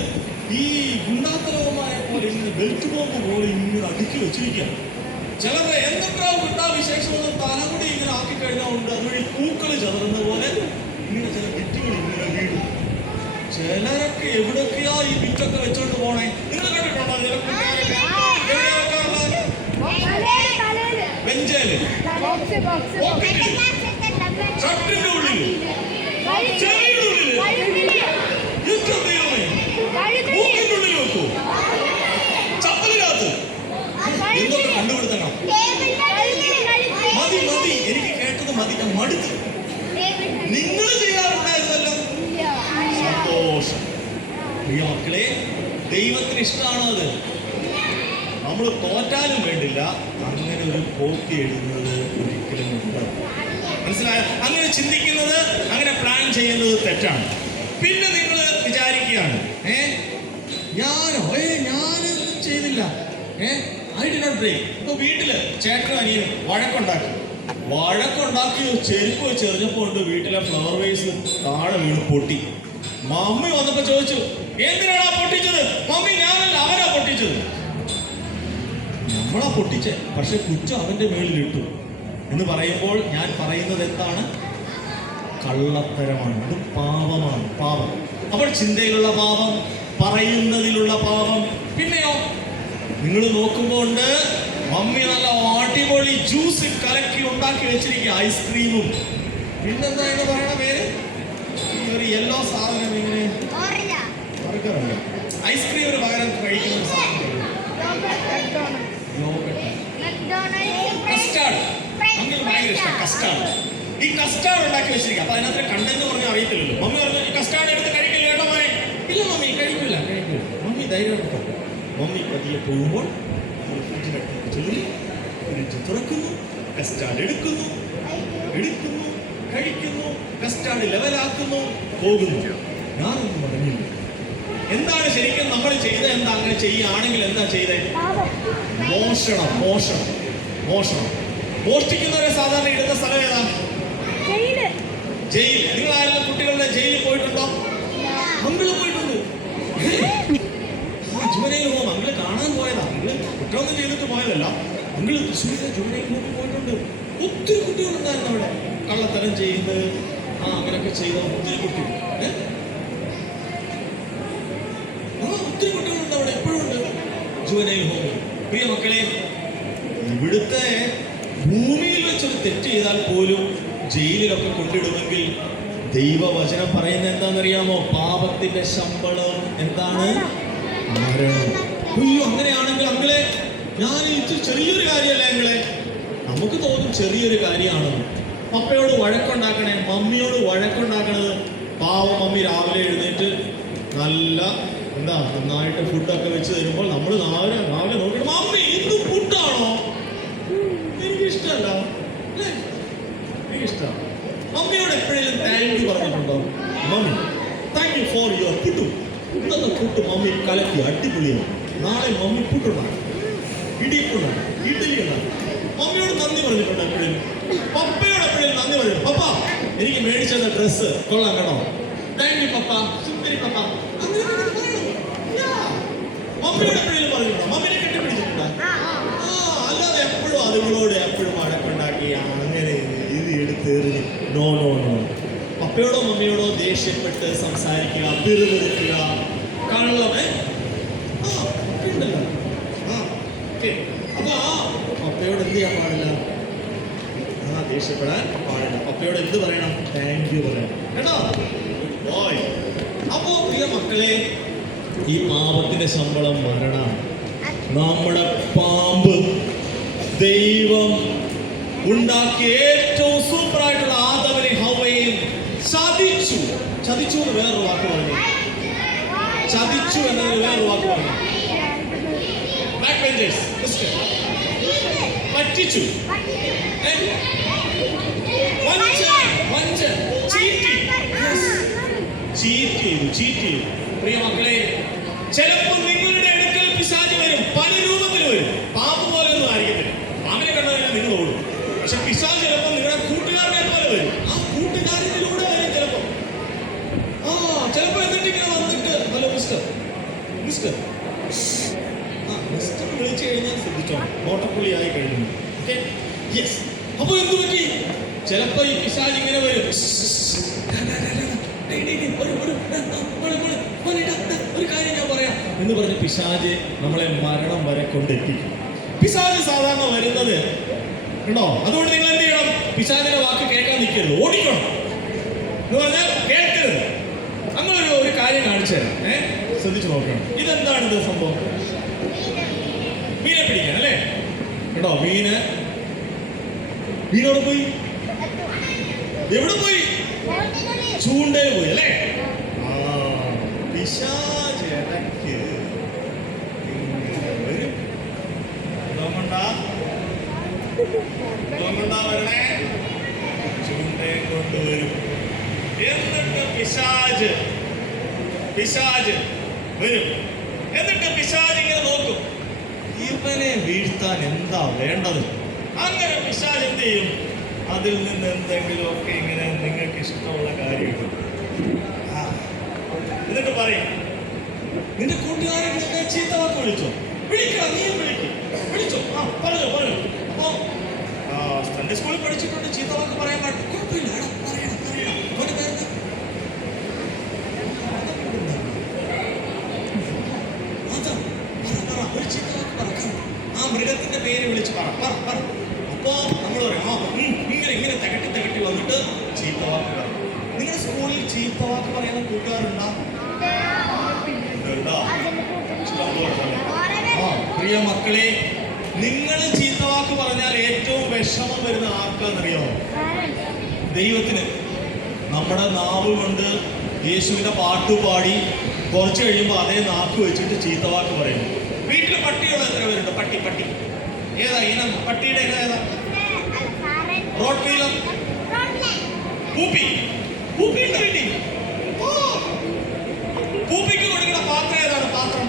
ഈ ഗുണ്ടാത്തലവന്മാരെ പോലെ ഇങ്ങനെ ബെൽറ്റ് ബോംബ് പോലെ ഇങ്ങനെ അടുക്കി വെച്ചിരിക്കുക. ചിലരുടെ എന്തൊക്കെ ഗുണ്ടാവിശേഷം തലമുടി ഇങ്ങനെ ആക്കി കഴിഞ്ഞാൽ ഉണ്ട് അതുവഴി പൂക്കൾ ചതറുന്ന പോലെ ഇങ്ങനെ ചില ബിറ്റുകൾ ഇങ്ങനെ വീടും. ചിലരൊക്കെ എവിടൊക്കെയാ ഈ ബിറ്റൊക്കെ വെച്ചോണ്ട് പോണേ? നിങ്ങൾ കണ്ടിട്ടുണ്ടോ? ചില കൂട്ടുകാരൊക്കെ എവിടെയാ വെക്കാറുള്ളത്? ബെഞ്ചേല്, പോക്കറ്റില്, ഷർട്ടിന്റെ ഉള്ളില്, ചെവിയുടെ ഉള്ളില്, മൂക്കിന്റെ ഉള്ളിൽ വെക്കൂ, ചപ്പലിനകത്ത്. എന്തൊക്കെ കണ്ടുപിടുത്തണം? മതി, എനിക്ക് കേട്ടത് മതി. പ്രിയ മക്കളെ, ദൈവത്തിന് ഇഷ്ടമാണോ അത്? നമ്മൾ തോറ്റാലും വേണ്ടില്ല അങ്ങനെ ഒരു പോറ്റി എഴുതുന്നത് ഒരിക്കലും ഉണ്ട്. മനസ്സിലായോ? അങ്ങനെ ചിന്തിക്കുന്നത്, അങ്ങനെ പ്ലാൻ ചെയ്യുന്നത് തെറ്റാണ്. പിന്നെ നിങ്ങൾ വിചാരിക്കുകയാണ്, ഞാനൊന്നും ചെയ്തില്ല, ഐ ഡി നോട്ട് ബ്രേക്ക്. ഇപ്പൊ വീട്ടില് ചേട്ടനും അനിയനും വഴക്കുണ്ടാക്കി ചെരുപ്പ് വെച്ച് എറിഞ്ഞപ്പോ ഉണ്ട് വീട്ടിലെ ഫ്ലവർ വേസ് താഴെ വീണ് പൊട്ടി. മമ്മി വന്നപ്പോ ചോദിച്ചു, എന്തിനാണാ പൊട്ടിച്ചത്? മമ്മി, ഞാനല്ല, അവനാ പൊട്ടിച്ചത്. നമ്മളാ പൊട്ടിച്ചേ, പക്ഷെ കുറ്റം അവന്റെ മേളിലിട്ടു എന്ന് പറയുമ്പോൾ ഞാൻ പറയുന്നത് എന്താണ്? കള്ളത്തരമാണ്. അത് പാപമാണ്, പാപം. അപ്പോൾ ചിന്തയിലുള്ള പാപം, പറയുന്നതിലുള്ള പാപം. പിന്നെയോ, നിങ്ങൾ നോക്കുമ്പോൾ ഉണ്ട് മമ്മി നല്ല അടിപൊളി ജ്യൂസ് കലക്കി ഉണ്ടാക്കി വെച്ചിരിക്കുക, ഐസ്ക്രീമും. പിന്നെന്താ എന്ന് പറയണ പേര്? ഒരു യെല്ലോ സാധനം, ഇങ്ങനെ ബർഗറല്ല, ഐസ്ക്രീമിന് പകരം കഴിക്കുന്ന ഒരു സാധനം, കസ്റ്റാർഡ്. അങ്ങനെ ഭയങ്കര ഇഷ്ടം കസ്റ്റാർഡ്. ഈ കസ്റ്റാർഡ് ഉണ്ടാക്കി വെച്ചിരിക്കുക. അപ്പൊ അതിനകത്ത് കണ്ടെന്ന് പറഞ്ഞാൽ അറിയത്തില്ലല്ലോ. മമ്മി പറഞ്ഞു, ഈ കസ്റ്റാർഡ് എടുത്ത് കഴിക്കില്ല കേട്ടോ മോനെ. ഇല്ല മമ്മി, കഴിക്കില്ല. മമ്മി ധൈര്യം എടുക്കും. മമ്മി പതിയെ പോകുമ്പോൾ നമ്മൾ ഫ്രിഡ്ജിനടുത്ത് ചെല്ലി ഫ്രിഡ്ജ് തുറക്കുന്നു, കസ്റ്റാർഡ് എടുക്കുന്നു, കഴിക്കുന്നു, കസ്റ്റാർഡ് ലെവലാക്കുന്നു, പോകുന്നു. ഞാനൊന്നും പറഞ്ഞില്ല. എന്താണ് ശരിക്കും നമ്മൾ ചെയ്തത്? എന്താ അങ്ങനെ ചെയ്യുകയാണെങ്കിൽ എന്താ ചെയ്തേ? മോഷണം. മോഷ്ടിക്കുന്നവരെ സാധാരണ ഇടുന്ന സ്ഥലം ഏതാ? ജയിൽ. നിങ്ങൾ ആരെങ്കിലും കുട്ടികളുടെ ജയിലിൽ പോയിട്ടുണ്ടോ? അങ്കിള് പോയിട്ടുണ്ട്. ജുവനൈൽ ഹോം അങ്കിള് കാണാൻ പോയതാ. അങ്കിള് കുറ്റമൊന്നും ചെയ്തിട്ട് പോയതല്ല. അങ്കിള് തൃശ്ശൂരിലെ ജുവനൈൽ ഹോമിൽ പോയിട്ടുണ്ട്. ഒത്തിരി കുട്ടികളുണ്ടായിരുന്നു അവിടെ, കള്ളത്തരം ചെയ്യുന്നത്, അങ്ങനെയൊക്കെ ചെയ്ത ഒത്തിരി കുട്ടികൾ. ഒത്തിരി കുട്ടികളുണ്ട് അവിടെ, എപ്പോഴും ഉണ്ട് ജുവനൈൽ ഹോമിൽ. പ്രിയ മക്കളെ, ഇവിടുത്തെ ഭൂമിയിൽ വെച്ചൊരു തെറ്റ് ചെയ്താൽ പോലും ജയിലിലൊക്കെ കൊണ്ടിടുമെങ്കിൽ ദൈവവചനം പറയുന്നത് എന്താണെന്നറിയാമോ? പാപത്തിന്റെ ശമ്പളം എന്താണ്? മരണം. അയ്യോ, അങ്ങനെയാണെങ്കിൽ അങ്ങളെ, ഞാൻ ചെറിയൊരു കാര്യമല്ല അങ്ങളെ. നമുക്ക് തോന്നും ചെറിയൊരു കാര്യമാണെന്ന്. പപ്പയോട് വഴക്കുണ്ടാക്കണേ, മമ്മിയോട് വഴക്കുണ്ടാക്കണത്. പാവം മമ്മി രാവിലെ എഴുന്നേറ്റ് നന്നായിട്ട് ഫുഡൊക്കെ വെച്ച് തരുമ്പോൾ നമ്മൾ രാവിലെ നോക്കണം, മമ്മി ഇന്ന് ഫുഡാണോ? എനിക്കിഷ്ടമല്ല. എനിക്കിഷ്ടമാണ്. മമ്മിയോട് എപ്പോഴെങ്കിലും താങ്ക് യു പറഞ്ഞിട്ടുണ്ടോ? Mummy thank you for your puttu. ഇന്നത്തെ പുട്ട് മമ്മി കലക്കി അടിപൊളിയാണ്. നാളെ മമ്മി പുട്ടുണ്ടാകും, ഇടിയപ്പുണ്ടാകും, ഇഡ്ഡലി ഉണ്ടാകും. മമ്മിയോട് നന്ദി പറഞ്ഞിട്ടുണ്ടോ എപ്പോഴും? പപ്പയോട് എപ്പോഴും നന്ദി പറഞ്ഞു, പപ്പ എനിക്ക് മേടിച്ചത് ഡ്രസ്സ് കൊള്ളാം കേട്ടോ, താങ്ക് യു പപ്പ, സുന്ദരി പപ്പ. മമ്മിയോട് എപ്പോഴും പറഞ്ഞിട്ടുണ്ടോ? മമ്മിനെ കെട്ടിപ്പിടിച്ചിട്ടുണ്ടോ? അല്ലാതെ എപ്പോഴും അതുങ്ങളോട് എപ്പോഴും വഴക്കുണ്ടാക്കി അങ്ങനെ ഇത് എടുത്തെറിഞ്ഞ് നോ. പപ്പയോടോ മമ്മിയോടോ ദേഷ്യപ്പെട്ട് സംസാരിക്കുക, പിറുപിറുക്കുക, കള്ളം ഉണ്ടല്ലോ. അപ്പൊ പപ്പയോട് എന്ത് ചെയ്യാൻ പാടില്ല? ദേഷ്യപ്പെടാൻ പാടില്ല. പപ്പയോട് എന്ത് പറയണം? താങ്ക് യു പറയണം കേട്ടോ. അപ്പോ പ്രിയ മക്കളെ, ഈ പാപത്തിന്റെ ശമ്പളം മരണമാണ്. നമ്മുടെ പാമ്പ് ദൈവം ഉണ്ടാക്കിയ ഏറ്റവും സൂപ്പറായിട്ടുള്ള ആദവനെയും ഹവ്വയെയും ചതിച്ചു എന്ന് വേറൊരു വാക്ക് പറഞ്ഞു. ചതിച്ചു എന്നതിന് വേറൊരു വാക്ക് പറഞ്ഞു. പറ്റിച്ചു, ചീറ്റ് ചെയ്തു. പ്രിയ മക്കളെ, ചിലപ്പോൾ നിങ്ങളുടെ അടുക്കൽ പിശാച് വരും, പല രൂപത്തിൽ വരും. പാമ്പ് പോലെ ഒന്നും ആയിരിക്കത്തില്ല. പാമ്പിനെ കണ്ടാൽ നിങ്ങൾ ഓടും. പക്ഷെ പിശാച് ചിലപ്പോൾ നിങ്ങളുടെ കൂട്ടുകാരനെ പോലെ വരും. ആ കൂട്ടുകാരനിലൂടെ വരും ചിലപ്പോ എന്നിട്ട് ഇങ്ങനെ വന്നിട്ട്, ഹലോ മിസ്റ്റർ വിളിച്ചു കഴിഞ്ഞാൽ ശ്രദ്ധിച്ചോ, നോട്ടപ്പുള്ളിയായി കഴിഞ്ഞു. അപ്പൊ എന്ത് പറ്റി? ചിലപ്പോ ഈ പിശാച് ഇങ്ങനെ വരും, ഒരു കാര്യം ഞാൻ പറയാം എന്ന് പറഞ്ഞ് പിശാച് നമ്മളെ മരണം വരെ കൊണ്ടെത്തിക്കും. പിശാച് സാധാരണ വരുന്നത് കേട്ടോ. അതുകൊണ്ട് നിങ്ങൾ എന്ത് ചെയ്യണം? പിശാചിന്റെ വാക്ക് കേൾക്കാൻ നിൽക്കരുത്, ഓടിക്കണം എന്ന് പറഞ്ഞാൽ കേൾക്കരുത്. അങ്ങനെ ഒരു കാര്യം കാണിച്ചു തരാം, ശ്രദ്ധിച്ചു നോക്കണം. ഇതെന്താണിത് സംഭവം? മീനെ പിടിക്കാൻ അല്ലേ കേട്ടോ. മീനോട് പോയി, എവിടെ പോയി? ചൂണ്ടയിൽ പോയി അല്ലേ. പിശാച് ഇടയ്ക്ക് ഇങ്ങനെ വരും. ഇതുകൊണ്ടാ വരണേ, ചൂണ്ടയും കൊണ്ടുവരും. എന്നിട്ട് പിശാച് വരും. എന്നിട്ട് പിശാച് ഇങ്ങനെ നോക്കും, ഇവനെ വീഴ്ത്താൻ എന്താ വേണ്ടത്. അങ്ങനെ പിശാച് എന്ത് ചെയ്യും? അതിൽ നിന്ന് എന്തെങ്കിലുമൊക്കെ ഇങ്ങനെ നിങ്ങൾക്ക് ഇഷ്ടമുള്ള കാര്യങ്ങൾ എന്നിട്ട് പറയും, നിന്റെ കൂട്ടുകാരെ ചീത്ത വാക്ക് വിളിച്ചോ, വിളിക്കാം, നീയും വിളിച്ചോ, പറഞ്ഞോ. അപ്പോ സൺഡേ സ്കൂളിൽ പഠിച്ചിട്ടുണ്ട്, ചീത്ത വാക്ക് പറയാൻ പാടില്ല. കുഴപ്പമില്ല, പറയണം. അവന്റെ പേരെന്താ? ഒരു ചീത്ത വാക്ക് പറക്കാം, ആ മൃഗത്തിന്റെ പേര് വിളിച്ച് പറ. അപ്പോ നമ്മൾ പറയും, ഇങ്ങനെ തികട്ടി വന്നിട്ട് ചീത്ത വാക്ക് പറയും. നിങ്ങളുടെ സ്കൂളിൽ ചീത്ത വാക്ക് പറയുന്ന കൂട്ടുകാരുണ്ടോ? പ്രിയ മക്കളെ, നിങ്ങൾ ചീത്ത വാക്ക് പറഞ്ഞാൽ ഏറ്റവും വിഷമം വരുന്ന ആർക്കാന്നറിയാമോ? ദൈവത്തിന്. നമ്മുടെ നാവ് കൊണ്ട് യേശുവിന്റെ പാട്ട് പാടി കുറച്ച് കഴിയുമ്പോൾ അതേ നാക്ക് വെച്ചിട്ട് ചീത്ത വാക്ക് പറയുന്നു. വീട്ടിൽ പട്ടിയുള്ള എത്ര പേരുണ്ട്? പട്ടി ഏതാ ഇനം? പട്ടിയുടെ ഏതാ? റോഡ് വീലർ, പൂപ്പി ഉണ്ട് വീട്ടിൽ. പൂപ്പിക്ക് കൊടുക്കുന്ന പാത്രം ഏതാണ്? പാത്രം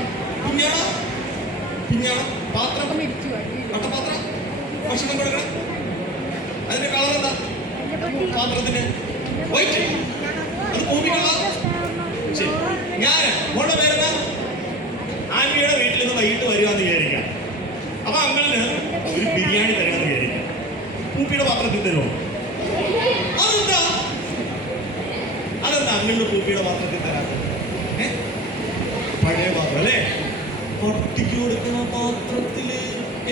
പിഞ്ഞാണ് പാത്രം, വട്ടപാത്രം. ഭക്ഷണം കൊടുക്കണം, അതിന്റെ കളർ എന്താ? പാത്രത്തിന് വൈറ്റ്. അത് പൂപ്പിക്കുള്ള. ശരി, ഞാൻ മോളുടെ പേരെന്താ? ആൻവിയുടെ വീട്ടിൽ നിന്ന് വൈകിട്ട് വരുവാന്ന് വിചാരിക്കാം. അപ്പൊ അങ്ങളിന് ഒരു ബിരിയാണി തരാന്ന് വിചാരിക്കാം. പൂപ്പിയുടെ പാത്രത്തിൽ തരുമോ? അതെന്താ അങ്ങളിന് പൂപ്പിയുടെ പാത്രത്തിൽ തരാത്തത്? പഴയ പാത്രം അല്ലേ? പട്ടിക്ക് കൊടുക്കുന്ന പാത്രത്തില്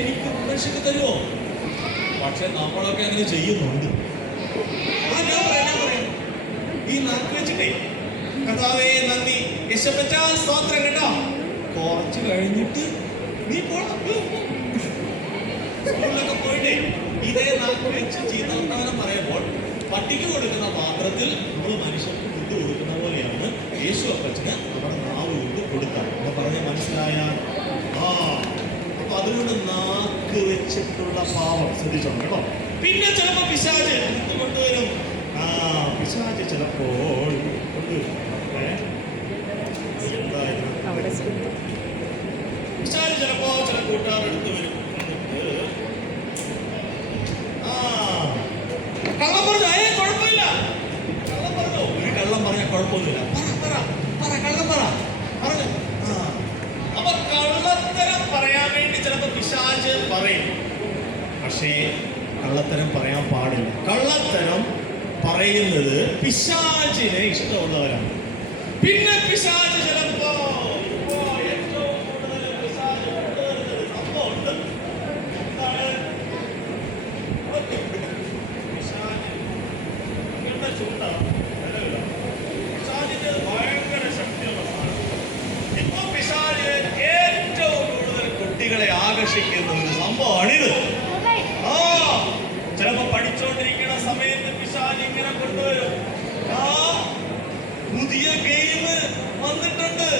എനിക്ക് മനുഷ്യക്ക് തരുമോ? പക്ഷെ നമ്മളൊക്കെ അങ്ങനെ ചെയ്യുന്നുണ്ട്. ഞാൻ പറയാം, ഈ നാക്ക് വെച്ചിട്ടേ കർത്താവേ നന്ദി, യേശുവേ സ്തോത്രം കേട്ടോ. കുറച്ച് കഴിഞ്ഞിട്ട് നീ സ്കൂളിലൊക്കെ പോയിട്ടേ ഇതേ നാക്ക് വെച്ച് ചീത്ത വർത്തമാനം പറയുമ്പോൾ പട്ടിക്ക് കൊടുക്കുന്ന പാത്രത്തിൽ നമ്മൾ മനുഷ്യർക്ക് ഫുഡ് കൊടുക്കുന്ന പോലെയാണ് യേശു അപ്പച്ചന് നമ്മുടെ നാവ് കൊണ്ട് കൊടുക്കാം. അപ്പൊ പറഞ്ഞ മനസ്സിലായാൽ അപ്പൊ അതുകൊണ്ട് നാക്ക് വെച്ചിട്ടുള്ള പാവം ശ്രദ്ധിച്ചോണം കേട്ടോ. പിന്നെ ചിലപ്പോ പിശാച് കൊണ്ടുവരും. പിശാച് ചിലപ്പോൾ കൊണ്ടുവരും. പിശാച് ചിലപ്പോ ചില കൂട്ടുകാരെടുത്ത് വരും. കള്ളം പറഞ്ഞു, കുഴപ്പമില്ല. കള്ളം പറഞ്ഞോ? ഒരു കള്ളം പറഞ്ഞാൽ കുഴപ്പമൊന്നുമില്ല. കള്ളം പറഞ്ഞു. അപ്പൊ കള്ളത്തരം പറയാൻ വേണ്ടി ചിലപ്പോ പിശാച് പറയും. പക്ഷേ കള്ളത്തരം പറയാൻ പാടില്ല. കള്ളത്തരം പറയുന്നത് പിശാചിനെ ഇഷ്ടമുള്ളവരാണ്. പിന്നെ പിശാച് ചിലപ്പോ ഏറ്റവും കൂടുതൽ പിശാച് കൊണ്ടുവരുന്നത് സംഭവമുണ്ട്. പിശാചിന്റെ ഭയങ്കര ശക്തിയുള്ള സാധനം. ഇപ്പൊ പിശാച് ഏറ്റവും കൂടുതൽ കുട്ടികളെ ആകർഷിക്കുന്ന ഒരു സംഭവമാണിത്. ചിലപ്പോ പഠിച്ചോണ്ടിരിക്കുന്ന സമയത്ത് പിശാച് ഇങ്ങനെ കൊണ്ടുവരും. പുതിയ ഗെയിം വന്നിട്ടുണ്ട്,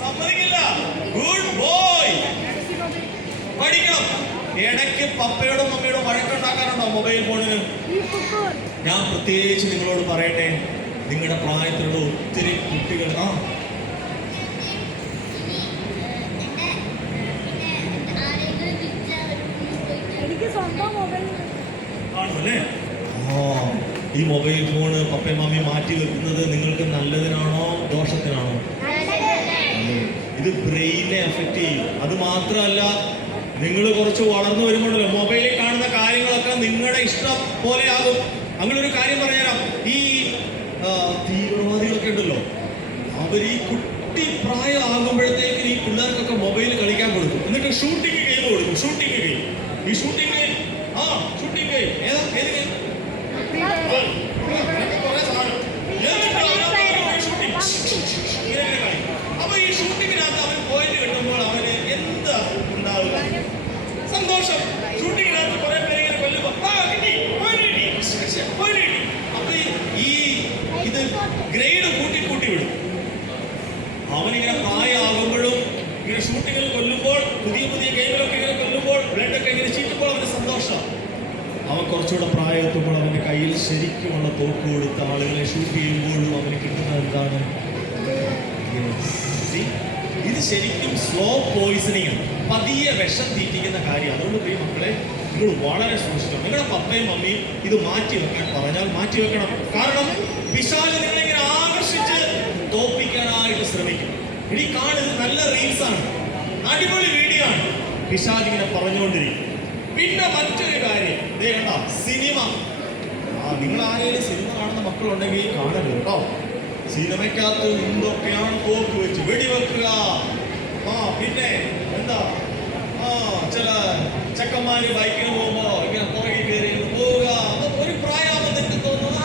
സമ്മതിക്കില്ല. ഗുഡ് ബോയ്, പഠിക്കണം. ഇടയ്ക്ക് പപ്പയോടും മമ്മിയോടും വഴക്കുണ്ടാക്കാറുണ്ടോ മൊബൈൽ ഫോണിന്? ഞാൻ പ്രത്യേകിച്ച് നിങ്ങളോട് പറയട്ടെ, നിങ്ങളുടെ പ്രായത്തിലുള്ള ഒത്തിരി കുട്ടികൾ ആണല്ലേ? ഈ മൊബൈൽ ഫോണ് പപ്പയും മമ്മിയും മാറ്റി വെക്കുന്നത് നിങ്ങൾക്ക് നല്ലതിനാണോ ദോഷത്തിനാണോ? ഇത് ബ്രെയിനെ അഫക്റ്റ് ചെയ്യും. അത് മാത്രമല്ല, നിങ്ങൾ കുറച്ച് വളർന്നു വരുമ്പോഴല്ലോ മൊബൈലിൽ കാണുന്ന കാര്യങ്ങളൊക്കെ നിങ്ങളുടെ ഇഷ്ടം പോലെ ആകും. അങ്ങനെ ഒരു കാര്യം പറഞ്ഞുതരാം. ഈ തീവ്രവാദികളൊക്കെ ഉണ്ടല്ലോ, അവർ ഈ കുട്ടി പ്രായം ആകുമ്പോഴത്തേക്ക് ഈ പിള്ളേർക്കൊക്കെ മൊബൈൽ കളിക്കാൻ കൊടുക്കും. എന്നിട്ട് ഷൂട്ടിംഗ് ഗെയിം കൊടുക്കും. Shooting game. ഈ ഷൂട്ടിംഗ് ഗെയിം ഷൂട്ടിംഗ് ഗെയിം ഏത് ഗെയിം? അപ്പൊ ഈ ഷൂട്ടിങ്ങിനകത്ത് അവൻ പോയിന്റ് കിട്ടുമ്പോൾ അവന് എന്താ ഉണ്ടാവുക? സന്തോഷം. ഷൂട്ടിങ്ങിനകത്ത് കുറെ പേര് ഇങ്ങനെ കൊല്ലുമ്പോ അപ്പൊ ഈ ഇത് ഗ്രേഡ് കൂട്ടി കുറച്ചുകൂടെ പ്രായത്തുമ്പോൾ അവൻ്റെ കയ്യിൽ ശരിക്കുമുള്ള തോക്ക് കൊടുത്ത് ആളുകളെ ഷൂട്ട് ചെയ്യുമ്പോഴും അവന് കിട്ടുന്നത് എന്താണ്? See? ഇത് ശരിക്കും സ്ലോ പോയിസണിങ് ആണ്, പതിയെ വിഷം തീറ്റിക്കുന്ന കാര്യം. അതുകൊണ്ട് പ്രിയ മക്കളെ, നിങ്ങൾ വളരെ സൂക്ഷിക്കണം. നിങ്ങളുടെ പപ്പയും മമ്മിയും ഇത് മാറ്റി വെക്കാൻ പറഞ്ഞാൽ മാറ്റി വെക്കണം. കാരണം പിശാച് നിങ്ങളിങ്ങനെ ആകർഷിച്ച് തോപ്പിക്കാനായിട്ട് ശ്രമിക്കും. ഇനി കാണുന്നത് നല്ല റീൽസ് ആണ്, അടിപൊളി വീഡിയോ ആണ്, പിശാച് ഇങ്ങനെ പറഞ്ഞുകൊണ്ടിരിക്കും. പിന്നെ മറ്റൊരു കാര്യം, ദേ കണ്ടോ സിനിമ. നിങ്ങൾ ആരെങ്കിലും സിനിമ കാണുന്ന മക്കളുണ്ടെങ്കിൽ കാണരുത് കേട്ടോ. സിനിമയ്ക്കകത്ത് എന്തൊക്കെയാണ് തോക്ക് വെച്ച് വെടിവെക്കുക. പിന്നെ എന്താ ചില ചെക്കന്മാര് ബൈക്കിന് പോകുമ്പോ ഇങ്ങനെ പുറകെ കയറി പോവുക. അപ്പൊ ഒരു പ്രായമാകുമ്പോൾ നിനക്ക് തോന്നുന്നു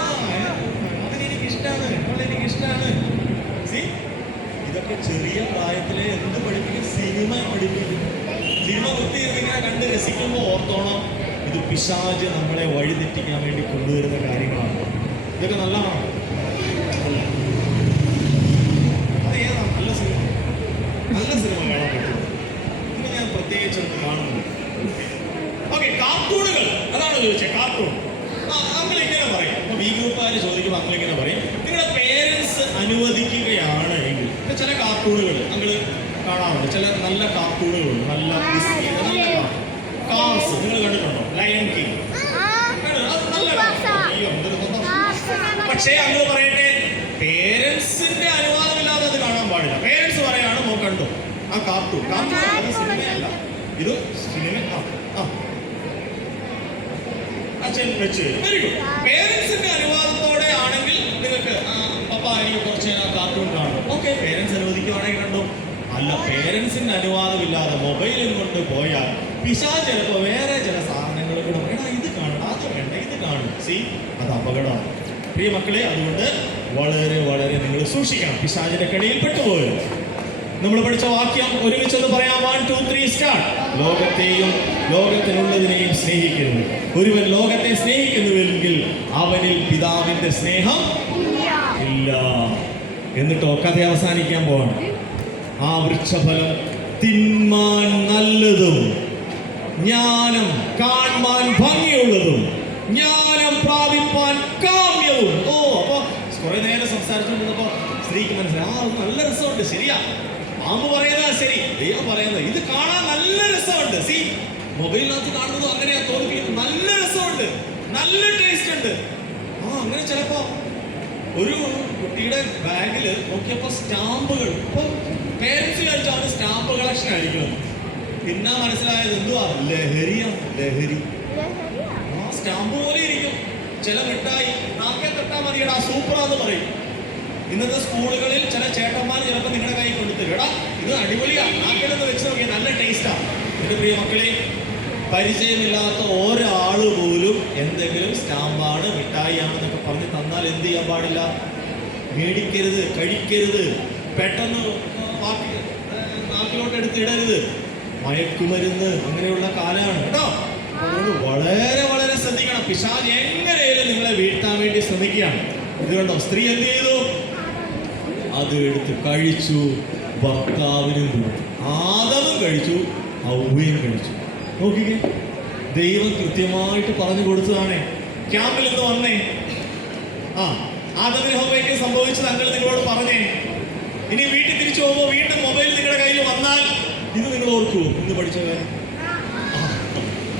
അവനെനിക്ക് ഇഷ്ടമാണ്, അവളെനിക്ക് ഇഷ്ടമാണ്. ഇതൊക്കെ ചെറിയ പ്രായത്തിലെ എന്ത് പഠിപ്പിക്കും? സിനിമ പഠിപ്പിക്കും. സിനിമ കുത്തിയിരുന്നിങ്ങനെ കണ്ട് രസിക്കുമ്പോൾ ഓർത്തോണം, ഇത് പിശാച് നമ്മളെ വഴിതെറ്റിക്കാൻ വേണ്ടി കൊണ്ടുവരുന്ന കാര്യങ്ങളാണ്. ഇതൊക്കെ നല്ലതാണ്. അതേതാ നല്ല സിനിമ? നല്ല സിനിമ കാണാൻ പറ്റും. ഇന്ന് ഞാൻ പ്രത്യേകിച്ച് കാണുന്നു. ഓക്കെ, കാർട്ടൂണുകൾ, അതാണ് ചോദിച്ചത്. കാർട്ടൂൺ അങ്ങൾ ഇങ്ങനെ പറയും. അപ്പൊ ബി ഗ്രൂപ്പുകാർ ചോദിക്കുമ്പോൾ അങ്ങൾ ഇങ്ങനെ പറയും, നിങ്ങളുടെ പേരൻസ് അനുവദിക്കുകയാണ് എങ്കിൽ. ചില കാർട്ടൂണുകൾ അങ്ങൾ കാണാറുണ്ട്, ചില നല്ല കാർട്ടൂണുകളുണ്ട്, നല്ല കാർസ് നിങ്ങൾ കണ്ടിട്ടുണ്ടോ? ലയൺ കിങ്, പക്ഷേ അങ്ങൾ പറയട്ടെ, പേരൻസിന്റെ അനുവാദമില്ലാതെ അത് കാണാൻ പാടില്ല. പേരൻസ് പറയാണ് മോ കണ്ടോ ആ കാർട്ടൂൺ. കാർട്ടൂൺ അത് സിനിമയല്ല, ഇത് സിനിമ. അച്ഛൻ വെച്ച് വെരി ഗുഡ്. പേരൻസിന്റെ അനുവാദത്തോടെ ആണെങ്കിൽ നിങ്ങൾക്ക് പപ്പ എനിക്ക് കുറച്ച് നേരം കാർട്ടൂൺ കാണും. ഓക്കെ, പേരൻസ് അനുവദിക്കുവാണെങ്കിൽ കണ്ടോ. അല്ല, പേരൻസിന്റെ അനുവാദമില്ലാതെ മൊബൈലും കൊണ്ട് പോയാൽ പിശാച് ചിലപ്പോൾ വേറെ ചില സാധനങ്ങൾ കൂടെ വേണം, ഇത് കാണണം, അത് വേണ്ട, ഇത് കാണും. അത് അപകടമാണ് പ്രിയ മക്കളെ. അതുകൊണ്ട് വളരെ വളരെ നിങ്ങൾ സൂക്ഷിക്കണം, പിശാചിന്റെ കെണിയിൽ പെട്ടുപോകരുത്. നമ്മൾ പഠിച്ച വാക്യം ഒരുമിച്ചൊന്ന് പറയാം. 1 2 3 സ്റ്റാർട്ട്. ലോകത്തെയും ലോകത്തിനുള്ളതിനെയും സ്നേഹിക്കരുത്. ഒരുവൻ ലോകത്തെ സ്നേഹിക്കുന്നുവെങ്കിൽ അവനിൽ പിതാവിന്റെ സ്നേഹം ഇല്ല. എന്നിട്ടോ കഥ അവസാനിക്കാൻ പോവാണ്. ആ വൃക്ഷഫലം തിന്മാൻ നല്ലതും ജ്ഞാനം കാണാൻ ഭംഗിയുള്ളതും ജ്ഞാനം പ്രാപിപ്പാൻ കാമ്യവും. അപ്പൊ കുറെ നേരം സംസാരിച്ചുകൊണ്ടിരുന്നപ്പോ സ്ത്രീക്ക് മനസ്സിലായി, അത് നല്ല രസമുണ്ട്. ശരിയാ, പാമ്പ് പറയുന്നതാ ശരി, ദൈവം പറയുന്നത് ഇത് കാണാൻ നല്ല രസമുണ്ട്. മൊബൈലിനകത്ത് കാണുന്നത് അങ്ങനെയാ തോന്നിപ്പിക്കുന്നത്. നല്ല രസമുണ്ട്, നല്ല ടേസ്റ്റ് ഉണ്ട്. അങ്ങനെ ചിലപ്പോ ഒരു കുട്ടിയുടെ ബാഗില് നോക്കിയപ്പോ സ്റ്റാമ്പുകൾ. ഇപ്പൊ പേരൻസ് കഴിച്ചാണ് സ്റ്റാമ്പ് കളക്ഷൻ ആയിരിക്കും. പിന്നെ മനസ്സിലായത് എന്തുവാ? ലഹരിയാ, ലഹരി. സ്റ്റാമ്പ് പോലെ ഇരിക്കും. ചില മിഠായി നാക്കെ തൊട്ടാ മതിയടാ സൂപ്പറാന്ന് പറയും. ഇന്നത്തെ സ്കൂളുകളിൽ ചില ചേട്ടന്മാർ ചിലപ്പോൾ നിങ്ങളുടെ കൈ കൊടുത്തരും, എടാ ഇത് അടിപൊളിയാ, നാക്കിലൊന്ന് വെച്ച് നോക്കിയാൽ നല്ല ടേസ്റ്റാ. എൻ്റെ പ്രിയ മക്കളെ, പരിചയമില്ലാത്ത ഒരാൾ പോലും എന്തെങ്കിലും സ്റ്റാമ്പാണ് മിഠായി ആണെന്നൊക്കെ പറഞ്ഞ് തന്നാൽ എന്ത് ചെയ്യാൻ പാടില്ല? മേടിക്കരുത്, കഴിക്കരുത്, പെട്ടെന്ന് നാക്കിലോട്ട് എടുത്തിടരുത്. മയക്കുമരുന്ന് അങ്ങനെയുള്ള കാലമാണ് കേട്ടോ. അതുകൊണ്ട് വളരെ വളരെ ശ്രദ്ധിക്കണം. പിശാച് എങ്ങനെയായാലും നിങ്ങളെ വീഴ്ത്താൻ വേണ്ടി ശ്രമിക്കുകയാണ്. ഇതുകൊണ്ടോ സ്ത്രീ എന്ത് ചെയ്തു? അത് എടുത്ത് കഴിച്ചു, ഭർത്താവിനും കൊടുത്തു. ആദമും കഴിച്ചു, ഹവ്വയും കഴിച്ചു. നോക്കിക്കേ, ദൈവം കൃത്യമായിട്ട് പറഞ്ഞു കൊടുത്തതാണ്. ക്യാമ്പിൽ നിന്ന് വന്നേ, ആദമിന് ഹവ്വയ്ക്ക് സംഭവിച്ചത് അങ്ങൾ നിങ്ങളോട് പറഞ്ഞേ. ഇനി വീട്ടിൽ തിരിച്ചു പോകുമ്പോൾ വീണ്ടും മൊബൈൽ നിങ്ങളുടെ കയ്യിൽ വന്നാൽ ഇത് നിങ്ങൾ ഓർക്കുമോ? ഇന്ന് പഠിച്ച കാര്യം.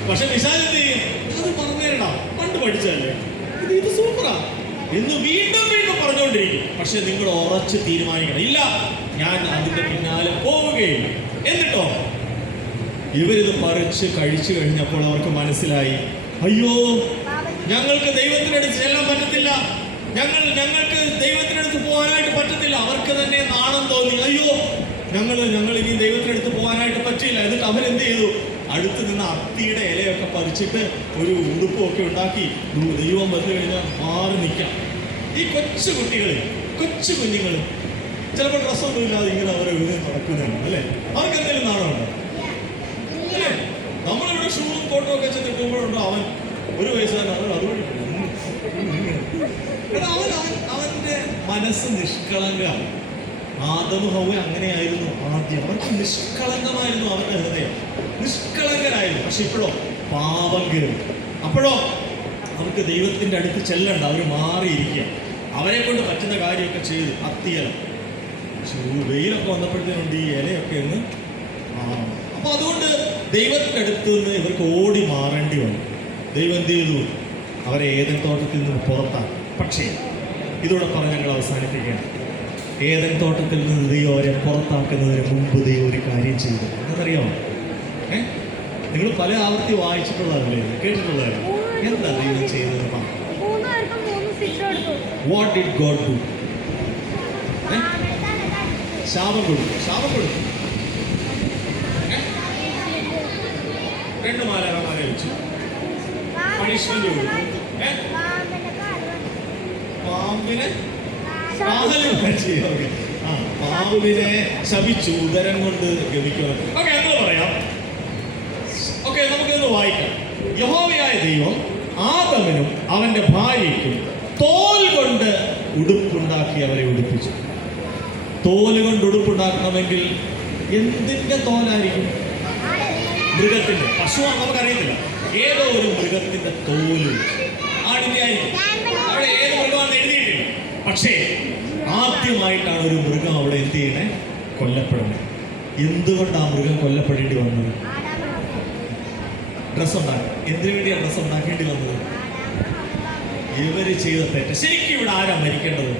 പക്ഷെ പിശാച് എന്ത് ചെയ്യും? അത് പറഞ്ഞേരടാ, പണ്ട് പഠിച്ചതല്ലേ, ഇത് സൂപ്പറാ എന്ന് വീണ്ടും വീണ്ടും പറഞ്ഞുകൊണ്ടിരിക്കും. പക്ഷെ നിങ്ങൾ ഉറച്ച് തീരുമാനിക്കണം, ഇല്ല ഞാൻ അതിന്റെ പിന്നാലെ പോവുകയില്ല. എന്നിട്ടോ ഇവരിത് പറിച്ച് കഴിച്ചു കഴിഞ്ഞപ്പോൾ അവർക്ക് മനസ്സിലായി, അയ്യോ ഞങ്ങൾക്ക് ദൈവത്തിനടുത്ത് ചെല്ലാൻ പറ്റത്തില്ല, ഞങ്ങൾക്ക് ദൈവത്തിനടുത്ത് പോകാനായിട്ട് പറ്റത്തില്ല. അവർക്ക് തന്നെ നാണം തോന്നി, അയ്യോ ഞങ്ങൾ ഇനി ദൈവത്തിനടുത്ത് പോകാനായിട്ട് പറ്റില്ല. എന്നിട്ട് അവരെന്ത് ചെയ്തു? അടുത്ത് നിന്ന് അത്തിയുടെ ഇലയൊക്കെ പറിച്ചിട്ട് ഒരു ഉടുപ്പൊക്കെ ഉണ്ടാക്കി ദൈവം വന്നു കഴിഞ്ഞാൽ മാറി നിൽക്കാം. ഈ കൊച്ചു കുഞ്ഞുങ്ങൾ ചിലപ്പോൾ ഡ്രസ്സൊന്നും ഇല്ലാതെ ഇങ്ങനെ അവരെ നടക്കുന്നതാണ് അല്ലേ? അവർക്ക് എന്തെങ്കിലും നാണമുണ്ടോ? അല്ലേ? നമ്മളിവിടെ ഷൂവും കോട്ടും ഒക്കെ ചെന്നിട്ടുമ്പോഴുണ്ടോ അവൻ ഒരു വയസ്സുകാരൻ അതുവഴി അവന്റെ മനസ്സ് നിഷ്കളങ്കമാണ്. ആദമും ഹവ്വ അങ്ങനെയായിരുന്നു ആദ്യം. അവർക്ക് നിഷ്കളങ്കമായിരുന്നു അവരുടെ ഹൃദയം, നിഷ്കളങ്കരായിരുന്നു. പക്ഷെ ഇപ്പോഴോ പാപം കയറി. അപ്പോഴോ അവർക്ക് ദൈവത്തിൻ്റെ അടുത്ത് ചെല്ലണ്ട, അവർ മാറിയിരിക്കുക. അവരെ കൊണ്ട് പറ്റുന്ന കാര്യമൊക്കെ ചെയ്ത് അത്തിയല വെയിലൊക്കെ വന്നപ്പോഴത്തേനുണ്ട് ഈ ഇലയൊക്കെ ഒന്ന് അപ്പോൾ അതുകൊണ്ട് ദൈവത്തിൻ്റെ അടുത്ത് നിന്ന് ഇവർക്ക് ഓടി മാറേണ്ടി വന്നു. ദൈവം എന്ത് ചെയ്തു? അവരെ ഏദൻ തോട്ടത്തിൽ നിന്ന് പുറത്താക്കി. പക്ഷേ ഇതോടെ പറഞ്ഞ് ഞങ്ങൾ അവസാനിപ്പിക്കുകയാണ്. ഏദൻ തോട്ടത്തിൽ നിന്ന് ദൈവം അവരെ പുറത്താക്കുന്നതിന് മുമ്പ് ദൈവം ഒരു കാര്യം ചെയ്തു. എന്നറിയാമോ? നിങ്ങൾ പല ആവർത്തി വായിച്ചിട്ടുള്ളതല്ലേ, കേട്ടിട്ടുള്ളതല്ലേ? എന്താ ദൈവം ചെയ്തത്? What did God do? ശാപം കൊടുത്തു. ശാപം കൊടുത്തു. 2 മാലാഖമാരെ വെച്ചു. പണിഷ്മെന്റ് കൊടുത്തു. പാമ്പിനെ പാമ്പിനെ ശപിച്ചു, ഉദരം കൊണ്ട് ഗമിക്കുന്നു. ഓക്കെ, അങ്ങനെ പറയാം. ഓക്കെ, നമുക്കിന്ന് വായിക്കാം. യഹോവയായ ദൈവം ആദമിനും അവന്റെ ഭാര്യയ്ക്കും തോൽ കൊണ്ട് ഉടുപ്പുണ്ടാക്കി അവരെ ഉടുപ്പിച്ചു. തോല് കൊണ്ട് ഉടുപ്പുണ്ടാക്കണമെങ്കിൽ എന്തിന്റെ തോലായിരിക്കും? മൃഗത്തിന്റെ. പശുവാണ് നമുക്കറിയത്തില്ല, ഏതോ ഒരു മൃഗത്തിന്റെ തോല്. ആടിന്റെ ആയിരിക്കും. അവിടെ ഏത് മൃഗമാണെന്ന് എഴുതിയിട്ടില്ല. പക്ഷേ ആദ്യമായിട്ടാണ് ഒരു മൃഗം അവിടെ എന്ത് ചെയ്യണേ? കൊല്ലപ്പെടുന്നത്. എന്തുകൊണ്ട് ആ മൃഗം കൊല്ലപ്പെടേണ്ടി വന്നത്? ഡ്രസ് ഉണ്ടാക്കി. എന്തിനു വേണ്ടിയാണ് ഡ്രസ് ഉണ്ടാക്കേണ്ടി വന്നത്? ഇവര് ചെയ്ത തെറ്റ്. ശരിക്കും ഇവിടെ ആരാ മരിക്കേണ്ടത്?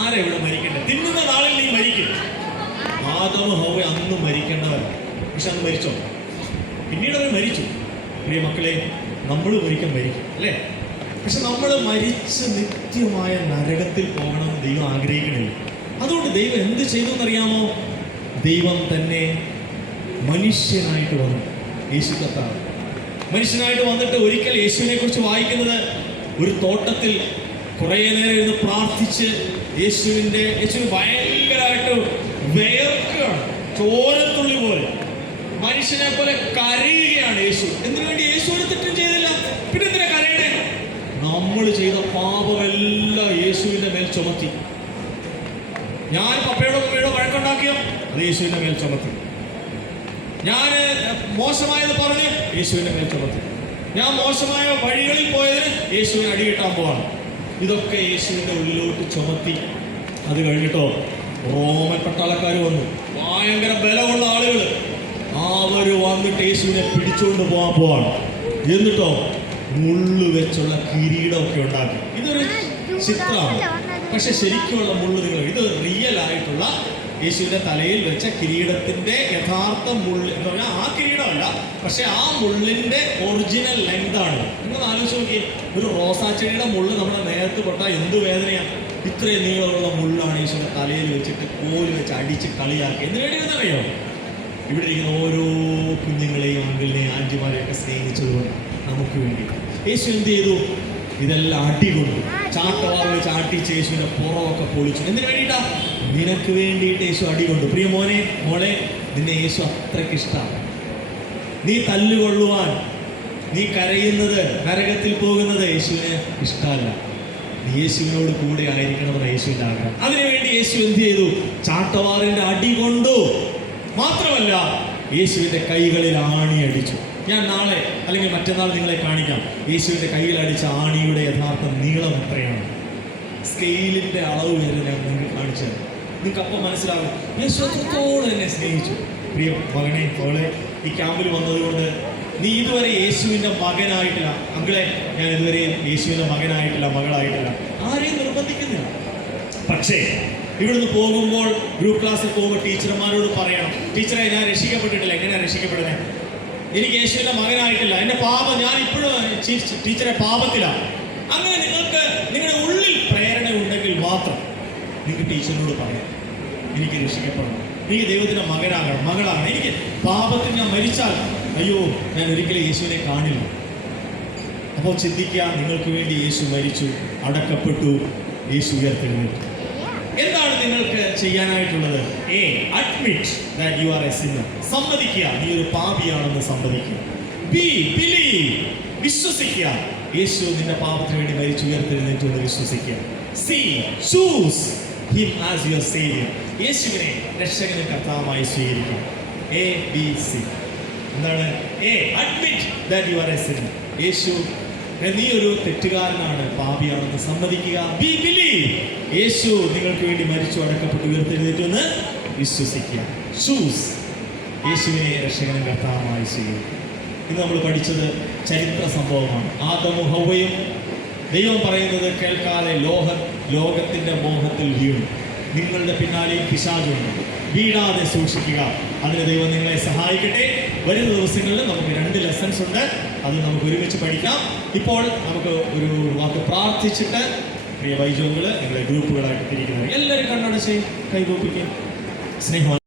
ആരാ ഇവിടെ മരിക്കേണ്ടത്? തിന്നുന്ന നാളിൽ നീ മരിക്കും. ആദമും ഹവ്വയും അന്ന് മരിക്കേണ്ടവരാ. പക്ഷെ അന്ന് മരിച്ചോ? പിന്നീട് അവർ മരിച്ചു. പ്രിയ മക്കളെ, നമ്മൾ ഒരിക്കൽ മരിക്കും അല്ലേ? പക്ഷെ നമ്മൾ മരിച്ച് നിത്യമായ നരകത്തിൽ പോകണമെന്ന് ദൈവം ആഗ്രഹിക്കണില്ല. അതുകൊണ്ട് ദൈവം എന്ത് ചെയ്തു എന്നറിയാമോ? ദൈവം തന്നെ മനുഷ്യനായിട്ട് വന്നു. യേശു കർത്താവ് മനുഷ്യനായിട്ട് വന്നിട്ട് ഒരിക്കൽ യേശുവിനെ കുറിച്ച് വായിക്കുന്നത്, ഒരു തോട്ടത്തിൽ കുറേ നേരം ഇരുന്ന് പ്രാർത്ഥിച്ച് യേശുവിന് ഭയങ്കരമായിട്ട് വേർക്കുകയാണ്, ചോരത്തുള്ളി പോലെ, മനുഷ്യനെ പോലെ കരയുകയാണ് യേശു. എന്തിനു വേണ്ടി? യേശു ഒരു തെറ്റും ചെയ്തില്ല, പിന്നെ എന്തിനാ കരയണേ? നമ്മൾ ചെയ്ത പാപമെല്ലാം യേശുവിന്റെ മേൽ ചുമത്തി. ഞാൻ പപ്പയോടോ ഉമ്മയോടോ വഴക്കുണ്ടാക്കിയോ? അത് യേശുവിന്റെ മേൽ ചുമത്തി. ഞാൻ മോശമായത് പറഞ്ഞ് യേശുവിന്റെ മേൽ ചുമത്തി. ഞാൻ മോശമായ വഴികളിൽ പോയതിന് യേശുവിന് അടികിട്ടാൻ പോവാണ്. ഇതൊക്കെ യേശുവിന്റെ ഉള്ളിലോട്ട് ചുമത്തി. അത് കഴിഞ്ഞിട്ടോ റോമൻ പട്ടാളക്കാർ വന്നു, ഭയങ്കര ബലമുള്ള ആളുകൾ. അവർ വന്നിട്ട് യേശുവിനെ പിടിച്ചുകൊണ്ട് പോകാൻ പോവാണ്. എന്നിട്ടോ മുള്ളു വെച്ചുള്ള കിരീടമൊക്കെ ഉണ്ടാക്കി. ഇതൊരു ചിത്രമാണ്, പക്ഷെ ശരിക്കുള്ള മുള്ളു ഇത് റിയൽ ആയിട്ടുള്ള യേശുവിന്റെ തലയിൽ വെച്ച കിരീടത്തിന്റെ യഥാർത്ഥ മുള്ള് എന്ന് പറഞ്ഞാൽ ആ കിരീടമല്ല, പക്ഷെ ആ മുള്ളിന്റെ ഒറിജിനൽ ലെങ്ത് ആണ്. നിങ്ങൾ ആലോചിച്ച് നോക്കി, ഒരു റോസാച്ചെടിയുടെ മുള്ള് നമ്മുടെ നേരത്ത് പൊട്ടാൽ എന്ത് വേദനയാണ്. ഇത്രയും നീളമുള്ള മുള്ളാണ് യേശുവിന്റെ തലയിൽ വെച്ചിട്ട് കോല് വെച്ച് അടിച്ച് കളിയാക്കി. എന്തിനു വേണ്ടിയെന്നറിയോ? ഇവിടെ ഇരിക്കുന്ന ഓരോ കുഞ്ഞുങ്ങളെയും അങ്കിളിനെയും ആൻറ്റിമാരെയൊക്കെ സ്നേഹിച്ചതുകൊണ്ട് നമുക്ക് വേണ്ടി യേശു എന്ത് ചെയ്തു? ഇതെല്ലാം അടികൊണ്ടു, ചാട്ടവാർ വെച്ച് അടിച്ച് യേശുവിന്റെ പുറമൊക്കെ പൊളിച്ചു. എന്തിനു വേണ്ടിയിട്ടാ? നിനക്ക് വേണ്ടിയിട്ട് യേശു അടികൊണ്ടു. പ്രിയ മോനെ, മോളെ, നിന്നെ യേശു അത്രയ്ക്ക് ഇഷ്ടമാണ്. നീ തല്ലുകൊള്ളുവാൻ, നീ കരയുന്നത്, നരകത്തിൽ പോകുന്നത് യേശുവിന് ഇഷ്ടമല്ല. നീ യേശുവിനോട് കൂടെ ആയിരിക്കണമെന്ന് യേശുവിൻ്റെ ആഗ്രഹം. അതിനുവേണ്ടി യേശു എന്ത് ചെയ്തു? ചാട്ടവാറിന്റെ അടി കൊണ്ടു. മാത്രമല്ല യേശുവിന്റെ കൈകളിൽ ആണി അടിച്ചു. ഞാൻ നാളെ അല്ലെങ്കിൽ മറ്റന്നാൾ നിങ്ങളെ കാണിക്കാം. യേശുവിന്റെ കയ്യിൽ അടിച്ച ആണിയുടെ യഥാർത്ഥ നീളം എത്രയാണ്? സ്കെയിലിന്റെ അളവ് വരെ ഞാൻ നിങ്ങൾക്ക് കാണിച്ചു തരാം. നിങ്ങൾക്ക് അപ്പം മനസ്സിലാകും യേശു എത്രത്തോളം എന്നെ സ്നേഹിച്ചു. പ്രിയ മകനെ, മോളെ, ഈ ക്യാമ്പിൽ വന്നതുകൊണ്ട് നീ ഇതുവരെ യേശുവിൻ്റെ മകനായിട്ടില്ല. അങ്കിളെ, ഞാൻ ഇതുവരെ യേശുവിൻ്റെ മകനായിട്ടില്ല, മകളായിട്ടില്ല. ആരെയും നിർബന്ധിക്കുന്നില്ല. പക്ഷേ ഇവിടുന്ന് പോകുമ്പോൾ ഗ്രൂപ്പ് ക്ലാസ്സിൽ പോകുമ്പോൾ ടീച്ചർമാരോട് പറയണം, ടീച്ചറെ, ഞാൻ രക്ഷിക്കപ്പെട്ടിട്ടില്ല. എങ്ങനെയാണ് രക്ഷിക്കപ്പെടുന്നത്? എനിക്ക് യേശുവിൻ്റെ മകനായിട്ടില്ല, എൻ്റെ പാപം, ഞാൻ ഇപ്പോഴും ടീച്ചറെ പാപത്തിലാണ്. അങ്ങനെ നിങ്ങൾക്ക് നിങ്ങളുടെ ഉള്ളിൽ പ്രേരണ ഉണ്ടെങ്കിൽ മാത്രം നിങ്ങൾക്ക് ടീച്ചറിനോട് പറയാം, എനിക്ക് രക്ഷിക്കപ്പെടണം, എനിക്ക് ദൈവത്തിൻ്റെ മകനാകണം, മകളാകണം, എനിക്ക് പാപത്തിൽ ഞാൻ മരിച്ചാൽ അയ്യോ ഞാൻ ഒരിക്കലും യേശുവിനെ കാണില്ല. അപ്പോൾ ചിന്തിക്കുക, നിങ്ങൾക്ക് വേണ്ടി യേശു മരിച്ചു, അടക്കപ്പെട്ടു, യേശു ഉയർത്തെഴുന്നേറ്റു. എന്താണ് നിങ്ങൾക്ക് ചെയ്യാനായിട്ടുള്ളത്? Admit that you are a sinner. സമ്മതിക്കുക, നീ ഒരു പാപിയാണെന്ന് സമ്മതിക്കുക. ബിലീവ്, വിശ്വസിക്കുക, യേശു നിന്റെ പാപത്തിന് വേണ്ടി മരിച്ചു ഉയർത്തെഴുന്നേറ്റു എന്ന് വിശ്വസിക്കുക. Choose him as your saviour. യേശുവിനെ രക്ഷകനും കർത്താവുമായി സ്വീകരിക്കുക. ABC. എന്താണ്? Admit that you are a sinner. Yeshu നീ ഒരു തെറ്റുകാരനാണ്, പാപിയാണെന്ന് സമ്മതിക്കുക. We believe. യേശു നിങ്ങൾക്ക് വേണ്ടി മരിച്ചു, അടക്കപ്പെട്ടു, ഉയർത്തെഴുന്നേറ്റു എന്ന് വിശ്വസിക്കുക. ചൂസ് യേശുവിനെ രക്ഷകനും കർത്താവുമായി ചെയ്യുക. ഇന്ന് നമ്മൾ പഠിച്ചത് ചരിത്ര സംഭവമാണ്. ആദമും ഹവ്വയും ദൈവം പറയുന്നത് കേൾക്കാതെ ലോകത്തിൻ്റെ മോഹത്തിൽ വീണു. നിങ്ങളുടെ പിന്നാലെയും പിശാചുണ്ട്, വീഴാതെ സൂക്ഷിക്കുക. അതിന് ദൈവം നിങ്ങളെ സഹായിക്കട്ടെ. വരുന്ന ദിവസങ്ങളിൽ നമുക്ക് 2 ലെസൺസ് ഉണ്ട്, അത് നമുക്ക് ഒരുമിച്ച് പഠിക്കാം. ഇപ്പോൾ നമുക്ക് ഒരു വാക്ക് പ്രാർത്ഥിച്ചിട്ട് പ്രിയ വൈജോകൾ നിങ്ങളെ ഗ്രൂപ്പുകളായിട്ട് തിരിക്കുന്നത് എല്ലാവരും കണ്ണടച്ച് കൈകൂപ്പിക്കും. സ്നേഹം